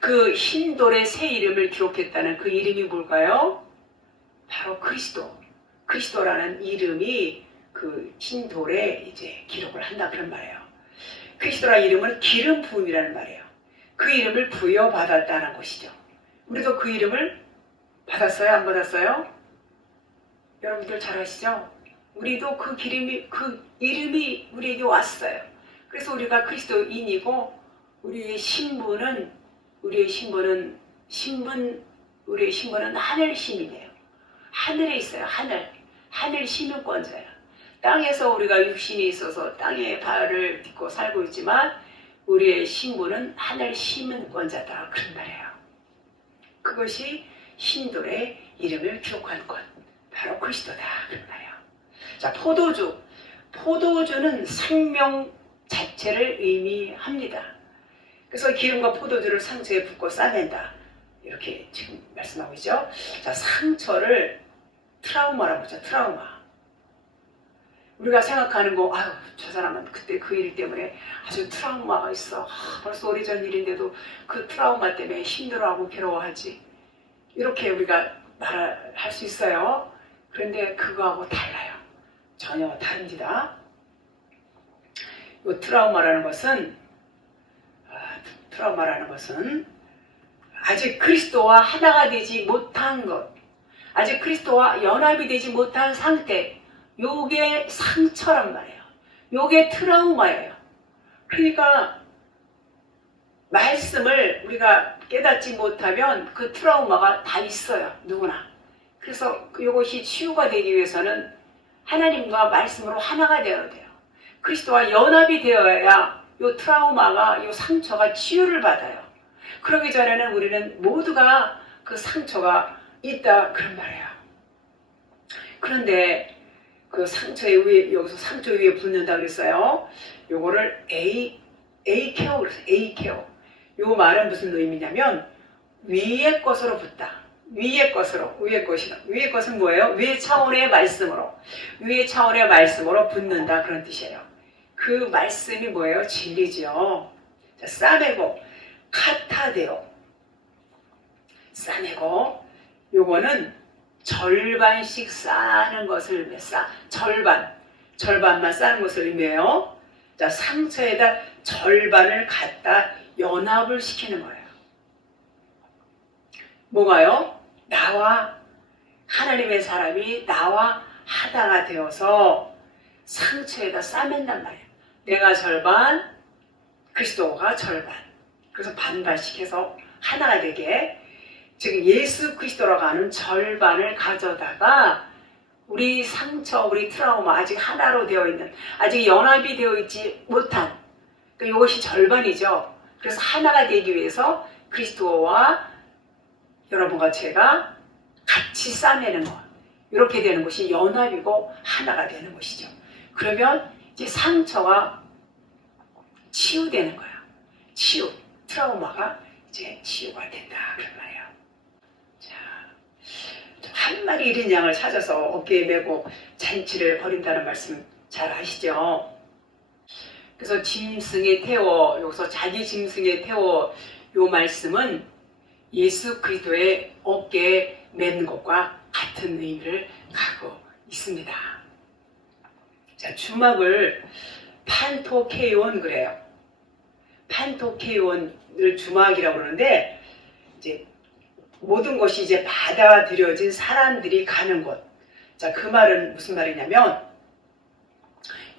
그 흰 돌에 새 이름을 기록했다는 그 이름이 뭘까요? 바로 그리스도라는 이름이 그 흰 돌에 이제 기록을 한다 그런 말이에요. 그리스도라는 이름은 기름 부음이라는 말이에요. 그 이름을 부여받았다는 것이죠. 우리도 그 이름을 받았어요? 안 받았어요? 여러분들 잘 아시죠? 우리도 그 이름이 우리에게 왔어요. 그래서 우리가 그리스도인이고 우리의 신분은 하늘 시민이에요. 하늘에 있어요. 하늘 시민권자예요. 땅에서 우리가 육신이 있어서 땅에 발을 딛고 살고 있지만 우리의 신분은 하늘 시민권자다 그런 말이에요. 그것이 신돌의 이름을 기록한 것 바로 그리스도다 그런 말이에요. 자, 포도주는 생명 자체를 의미합니다. 그래서 기름과 포도주를 상처에 붓고 싸맨다 이렇게 지금 말씀하고 있죠. 자, 상처를 트라우마라고 하죠. 트라우마. 우리가 생각하는 거, 아유, 저 사람은 그때 그 일 때문에 아주 트라우마가 있어. 벌써 오래전 일인데도 그 트라우마 때문에 힘들어하고 괴로워하지. 이렇게 우리가 말할 수 있어요. 그런데 그거하고 달라요. 전혀 다릅니다. 이 트라우마라는 것은 아직 그리스도와 하나가 되지 못한 것, 아직 그리스도와 연합이 되지 못한 상태, 요게 상처란 말이에요. 요게 트라우마예요. 그러니까 말씀을 우리가 깨닫지 못하면 그 트라우마가 다 있어요. 누구나. 그래서 이것이 치유가 되기 위해서는 하나님과 말씀으로 하나가 되어야 돼요. 그리스도와 연합이 되어야 이 트라우마가, 이 상처가 치유를 받아요. 그러기 전에는 우리는 모두가 그 상처가 있다 그런 말이에요. 그런데 그 상처에 위에, 여기서 상처 위에 붙는다 그랬어요. 요거를 에이케오 그랬어요. 에이케오. 요 말은 무슨 의미냐면 위의 것으로 붙다. 위의 것은 뭐예요? 위의 차원의 말씀으로 붙는다 그런 뜻이에요. 그 말씀이 뭐예요? 진리죠. 자, 싸매고 카타데오. 싸매고 요거는 절반씩 싸는 것을 절반만 싸는 것을 의미해요. 자, 상처에다 절반을 갖다 연합을 시키는 거예요. 뭐가요? 나와 하나님의 사람이 나와 하나가 되어서 상처에다 싸맨단 말이에요. 내가 절반, 그리스도가 절반. 그래서 반반씩 해서 하나가 되게, 즉 예수 그리스도라고 하는 절반을 가져다가 우리 상처, 우리 트라우마, 아직 하나로 되어 있는, 아직 연합이 되어 있지 못한, 그러니까 이것이 절반이죠. 그래서 하나가 되기 위해서 그리스도와 여러분과 제가 같이 싸매는 것, 이렇게 되는 것이 연합이고 하나가 되는 것이죠. 그러면 이제 상처가 치유되는 거예요. 트라우마가 이제 치유가 된다 그런 말이에요. 자, 한 마리 잃은 양을 찾아서 어깨에 메고 잔치를 벌인다는 말씀 잘 아시죠? 그래서 짐승에 태워, 여기서 자기 짐승에 태워, 요 말씀은 예수 그리스도의 어깨에 맨 것과 같은 의미를 갖고 있습니다. 자, 주막을 판토케이온 그래요. 판토케이온을 주막이라고 그러는데, 이제 모든 것이 이제 받아들여진 사람들이 가는 곳. 자, 그 말은 무슨 말이냐면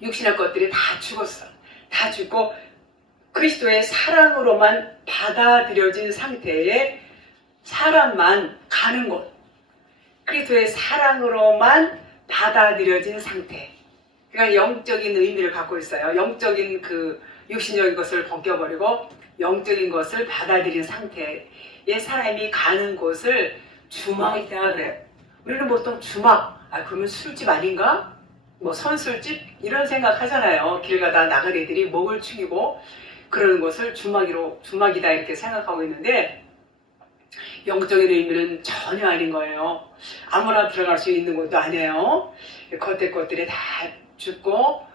육신의 것들이 다 죽었어. 다 죽고 그리스도의 사랑으로만 받아들여진 상태에 사람만 가는 곳. 그리스도의 사랑으로만 받아들여진 상태. 그러니까 영적인 의미를 갖고 있어요. 영적인 그 육신적인 것을 벗겨버리고 영적인 것을 받아들인 상태의 사람이 가는 곳을 주막이다 그래요. 우리는 보통 주막, 그러면 술집 아닌가? 뭐 선술집? 이런 생각 하잖아요. 길 가다 나그네들이 목을 축이고 그러는 것을 주막이다 이렇게 생각하고 있는데, 영적인 의미는 전혀 아닌 거예요. 아무나 들어갈 수 있는 것도 아니에요. 겉에 것들이 다 죽고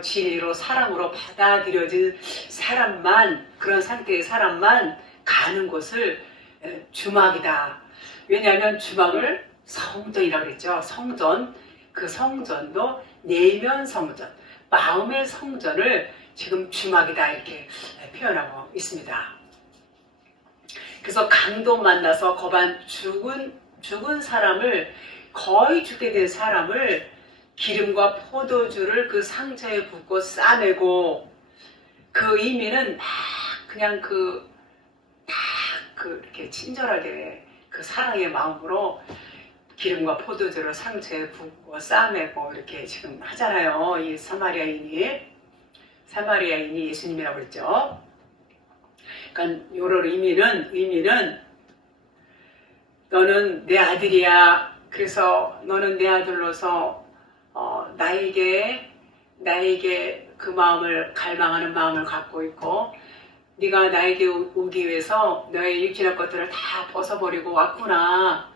진리로 사랑으로 받아들여진 사람만, 그런 상태의 사람만 가는 곳을 주막이다. 왜냐하면 주막을 성전이라고 그랬죠. 성전, 그 성전도 내면 성전, 마음의 성전을 지금 주막이다 이렇게 표현하고 있습니다. 그래서 강도 만나서 거반 죽은 죽은 사람을, 거의 죽게 된 사람을 기름과 포도주를 그 상처에 붓고 싸매고, 그 의미는 막 그냥 이렇게 친절하게 그 사랑의 마음으로 기름과 포도주를 상처에 붓고 싸매고 이렇게 지금 하잖아요. 이 사마리아인이 예수님이라고 그랬죠. 그러니까 요런 의미는 너는 내 아들이야. 그래서 너는 내 아들로서 나에게 그 마음을 갈망하는 마음을 갖고 있고, 네가 나에게 오기 위해서 너의 육신의 것들을 다 벗어버리고 왔구나.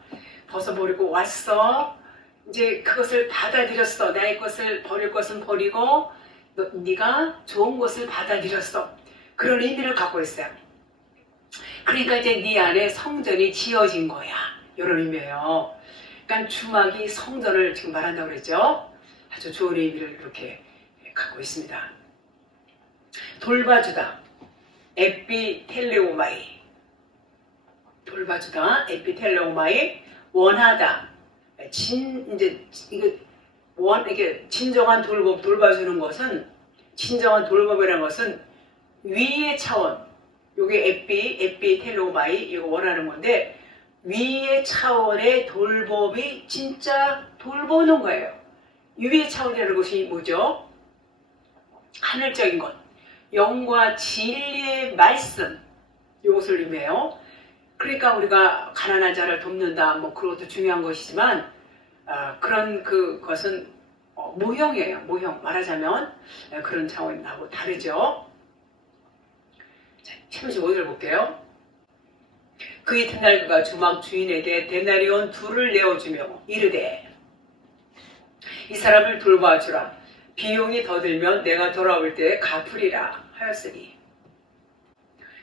벗어버리고 왔어. 이제 그것을 받아들였어. 나의 것을 버릴 것은 버리고 네가 좋은 것을 받아들였어. 그런 의미를 갖고 있어요. 그러니까 이제 네 안에 성전이 지어진 거야. 이런 의미예요. 그러니까 주막이 성전을 지금 말한다고 그랬죠. 아주 좋은 의미를 이렇게 갖고 있습니다. 돌봐주다, 에피텔레오마이. 돌봐주다, 에피텔레오마이. 원하다. 이게 진정한 돌봐주는 것은, 진정한 돌봄이라는 것은 위의 차원. 요게 에피텔레오마이, 이거 원하는 건데, 위의 차원의 돌봄이 진짜 돌보는 거예요. 위의 차원이라는 것이 뭐죠? 하늘적인 것. 영과 진리의 말씀. 이것을 의미해요. 그러니까 우리가 가난한 자를 돕는다, 뭐 그것도 중요한 것이지만, 그런 그것은 모형이에요. 모형. 말하자면 그런 차원하고 다르죠. 자, 35절 볼게요. 그 이튿날 그가 주막 주인에게 데나리온 2를 내어주며 이르되, 이 사람을 돌봐주라. 비용이 더 들면 내가 돌아올 때에 갚으리라 하였으니.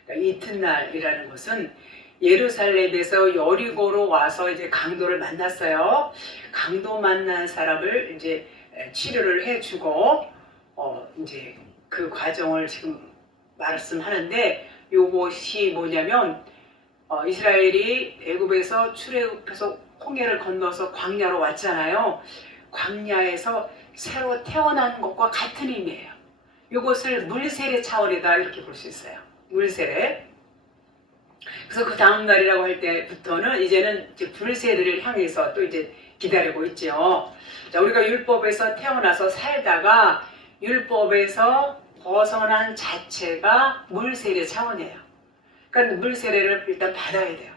그러니까 이튿날이라는 것은 예루살렘에서 여리고로 와서 이제 강도를 만났어요. 강도 만난 사람을 이제 치료를 해주고, 이제 그 과정을 지금 말씀하는데, 요것이 뭐냐면, 이스라엘이 애굽에서 출애굽해서 홍해를 건너서 광야로 왔잖아요. 광야에서 새로 태어난 것과 같은 의미예요. 이것을 물세례 차원이다, 이렇게 볼 수 있어요. 물세례. 그래서 그 다음 날이라고 할 때부터는 이제는 이제 불세례를 향해서 또 이제 기다리고 있죠. 자, 우리가 율법에서 태어나서 살다가 율법에서 벗어난 자체가 물세례 차원이에요. 그러니까 물세례를 일단 받아야 돼요.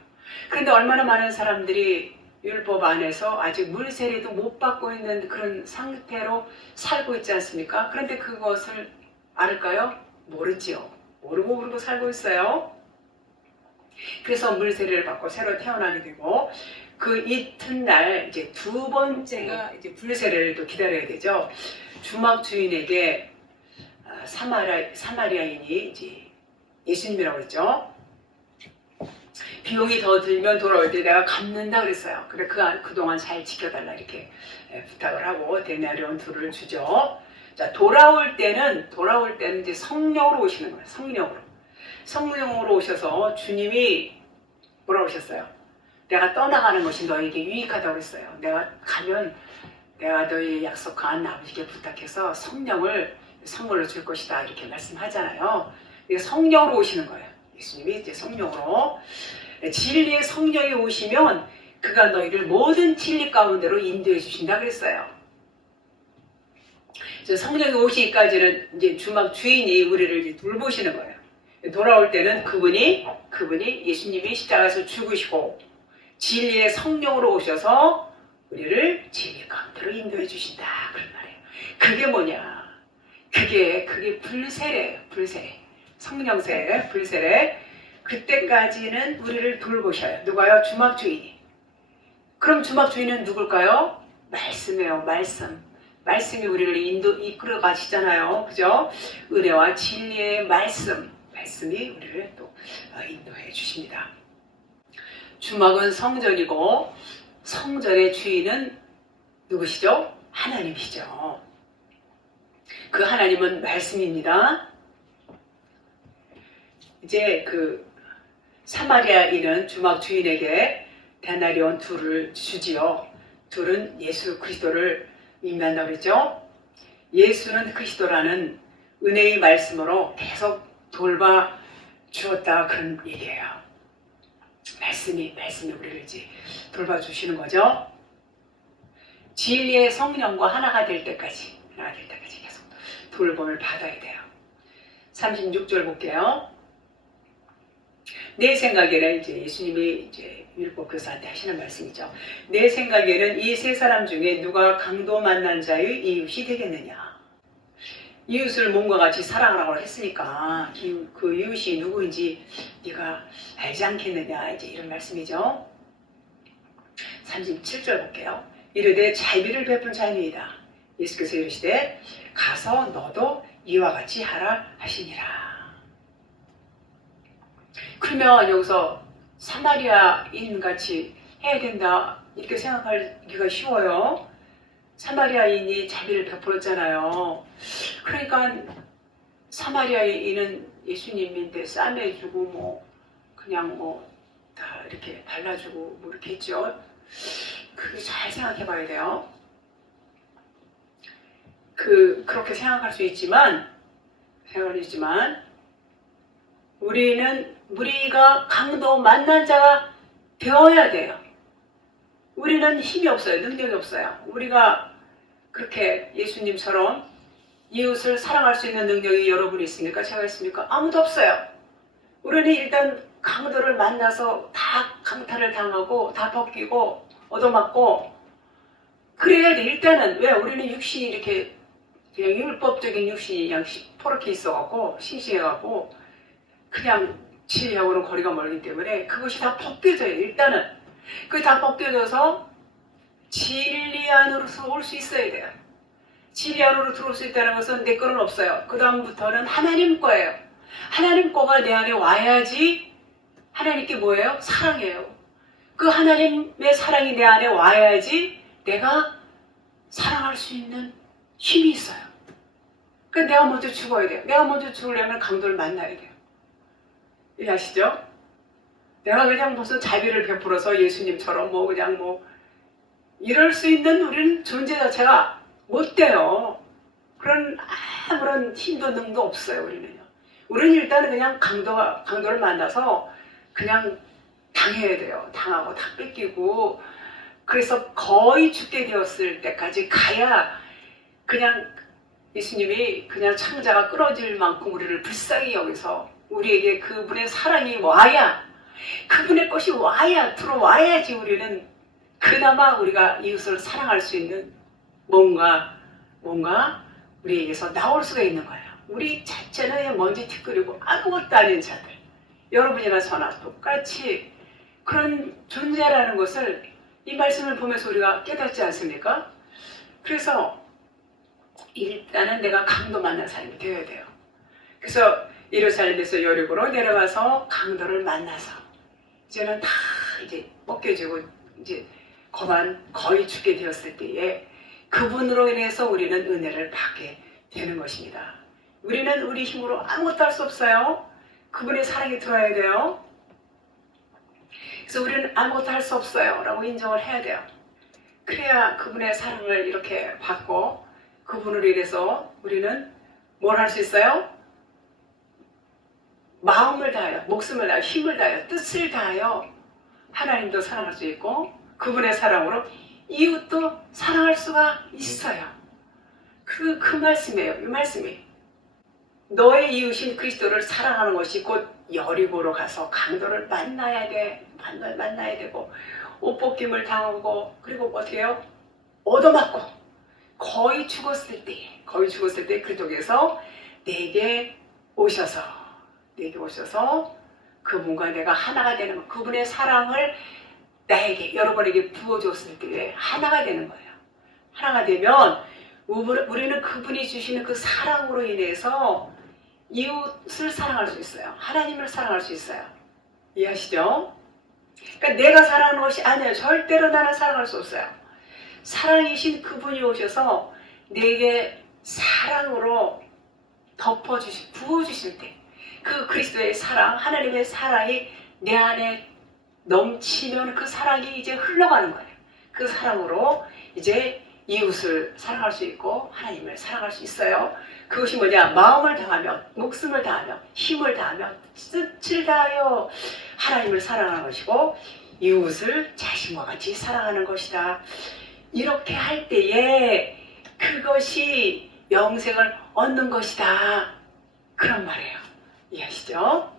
그런데 얼마나 많은 사람들이 율법 안에서 아직 물세례도 못 받고 있는 그런 상태로 살고 있지 않습니까? 그런데 그것을 알을까요? 모르지요. 모르고 살고 있어요. 그래서 물세례를 받고 새로 태어나게 되고, 그 이튿날 이제 두 번째가 이제 불세례를 또 기다려야 되죠. 주막 주인에게 사마리아인이 이제 예수님이라고 했죠. 비용이 더 들면 돌아올 때 내가 갚는다 그랬어요. 그래 그동안 잘 지켜달라 이렇게 부탁을 하고 데나리온 2를 주죠. 자, 돌아올 때는 이제 성령으로 오시는 거예요. 성령으로 오셔서 주님이 뭐라고 하셨어요? 내가 떠나가는 것이 너에게 유익하다고 했어요. 내가 가면 내가 너희 약속한 아버지께 부탁해서 성령을 선물로 줄 것이다, 이렇게 말씀하잖아요. 성령으로 오시는 거예요. 예수님이 이제 성령으로. 진리의 성령이 오시면 그가 너희를 모든 진리 가운데로 인도해 주신다 그랬어요. 성령이 오시기까지는 이제 주막 주인이 우리를 이제 돌보시는 거예요. 돌아올 때는 그분이 예수님이 십자가에서 죽으시고 진리의 성령으로 오셔서 우리를 진리 가운데로 인도해 주신다, 그런 말이에요. 그게 뭐냐? 그게 불세례예요. 불세례. 성령세, 불세례. 그때까지는 우리를 돌보셔요. 누가요? 주막 주인이. 그럼 주막 주인은 누굴까요? 말씀이에요. 말씀이 우리를 이끌어 가시잖아요. 그죠? 은혜와 진리의 말씀이 우리를 또 인도해 주십니다. 주막은 성전이고, 성전의 주인은 누구시죠? 하나님이시죠. 그 하나님은 말씀입니다. 이제 그 사마리아인은 주막 주인에게 데나리온 둘을 주지요. 둘은 예수 그리스도를 의미한다고 그랬죠. 예수는 그리스도라는 은혜의 말씀으로 계속 돌봐 주었다 그런 얘기예요. 말씀이 우리를 이제 돌봐 주시는 거죠. 진리의 성령과 하나가 될 때까지 계속 돌봄을 받아야 돼요. 36절 볼게요. 내 생각에는 이제 예수님이 이제 율법 교사한테 하시는 말씀이죠. 내 생각에는 이 세 사람 중에 누가 강도 만난 자의 이웃이 되겠느냐. 이웃을 몸과 같이 사랑하라고 했으니까 그 이웃이 누구인지 네가 알지 않겠느냐, 이제 이런 말씀이죠. 37절 볼게요. 이르되 자비를 베푼 자니이다. 예수께서 이르시되 가서 너도 이와 같이 하라 하시니라. 그러면 여기서 사마리아인 같이 해야 된다 이렇게 생각하기가 쉬워요. 사마리아인이 자비를 베풀었잖아요. 그러니까 사마리아인은 예수님인데 쌈해주고 뭐 그냥 뭐 다 이렇게 발라주고 뭐 이렇게 했죠. 그게 잘 생각해봐야 돼요. 그렇게 생각할 수 있지만 우리가 강도 만난 자가 되어야 돼요. 우리는 힘이 없어요. 능력이 없어요. 우리가 그렇게 예수님처럼 이웃을 사랑할 수 있는 능력이 여러분이 있습니까? 제가 있습니까? 아무도 없어요. 우리는 일단 강도를 만나서 다 강탈을 당하고 다 벗기고 얻어맞고 그래야 돼. 일단은 왜 우리는 육신이 이렇게 그냥 율법적인 육신이 그냥 포렇게 있어갖고 싱싱해갖고 그냥 진리하고는 거리가 멀기 때문에 그것이 다 벗겨져요. 일단은 그게 다 벗겨져서 진리 안으로서 올 수 있어야 돼요. 진리 안으로 들어올 수 있다는 것은 내 거는 없어요. 그 다음부터는 하나님 거예요. 하나님 거가 내 안에 와야지. 하나님께 뭐예요? 사랑이에요. 그 하나님의 사랑이 내 안에 와야지 내가 사랑할 수 있는 힘이 있어요. 그러니까 내가 먼저 죽어야 돼요. 내가 먼저 죽으려면 강도를 만나야 돼요. 이해하시죠? 내가 그냥 무슨 자비를 베풀어서 예수님처럼 뭐 그냥 뭐 이럴 수 있는 우리는 존재 자체가 못 돼요. 그런 아무런 힘도 능도 없어요. 우리는 일단은 그냥 강도를 만나서 그냥 당해야 돼요. 당하고 다 뺏기고 그래서 거의 죽게 되었을 때까지 가야 그냥 예수님이 그냥 창자가 끊어질 만큼 우리를 불쌍히 여기서 우리에게 그분의 사랑이 와야 그분의 것이 와야 들어와야지 우리는 그나마 우리가 이웃을 사랑할 수 있는 뭔가 우리에게서 나올 수가 있는 거예요. 우리 자체는 먼지 티끌이고 아무것도 아닌 자들 여러분이나 저나 똑같이 그런 존재라는 것을 이 말씀을 보면서 우리가 깨닫지 않습니까? 그래서 일단은 내가 강도 만난 사람이 되어야 돼요. 그래서 예루살렘에서 여리고로 내려가서 강도를 만나서 이제는 다 이제 벗겨지고 이제 거의 죽게 되었을 때에 그분으로 인해서 우리는 은혜를 받게 되는 것입니다. 우리는 우리 힘으로 아무것도 할 수 없어요. 그분의 사랑이 들어야 돼요. 그래서 우리는 아무것도 할 수 없어요 라고 인정을 해야 돼요. 그래야 그분의 사랑을 이렇게 받고 그분으로 인해서 우리는 뭘 할 수 있어요? 마음을 다하여, 목숨을 다하여, 힘을 다하여, 뜻을 다하여 하나님도 사랑할 수 있고 그분의 사랑으로 이웃도 사랑할 수가 있어요. 그 말씀이에요. 이 말씀이 너의 이웃인 그리스도를 사랑하는 것이 곧 여리고로 가서 강도를 만나야 되고 옷 벗김을 당하고 그리고 어떻게 해요? 얻어맞고 거의 죽었을 때 그쪽에서 내게 오셔서 그분과 내가 하나가 되는 것, 그분의 사랑을 나에게 여러분에게 부어줬을 때 하나가 되는 거예요. 하나가 되면 우리는 그분이 주시는 그 사랑으로 인해서 이웃을 사랑할 수 있어요. 하나님을 사랑할 수 있어요. 이해하시죠? 그러니까 내가 사랑하는 것이 아니에요. 절대로 나는 사랑할 수 없어요. 사랑이신 그분이 오셔서 내게 사랑으로 부어주실 때 그 그리스도의 사랑, 하나님의 사랑이 내 안에 넘치면 그 사랑이 이제 흘러가는 거예요. 그 사랑으로 이제 이웃을 사랑할 수 있고 하나님을 사랑할 수 있어요. 그것이 뭐냐? 마음을 다하며, 목숨을 다하며, 힘을 다하며, 뜻을 다하여 하나님을 사랑하는 것이고 이웃을 자신과 같이 사랑하는 것이다. 이렇게 할 때에 그것이 영생을 얻는 것이다. 그런 말이에요. 이해하시죠?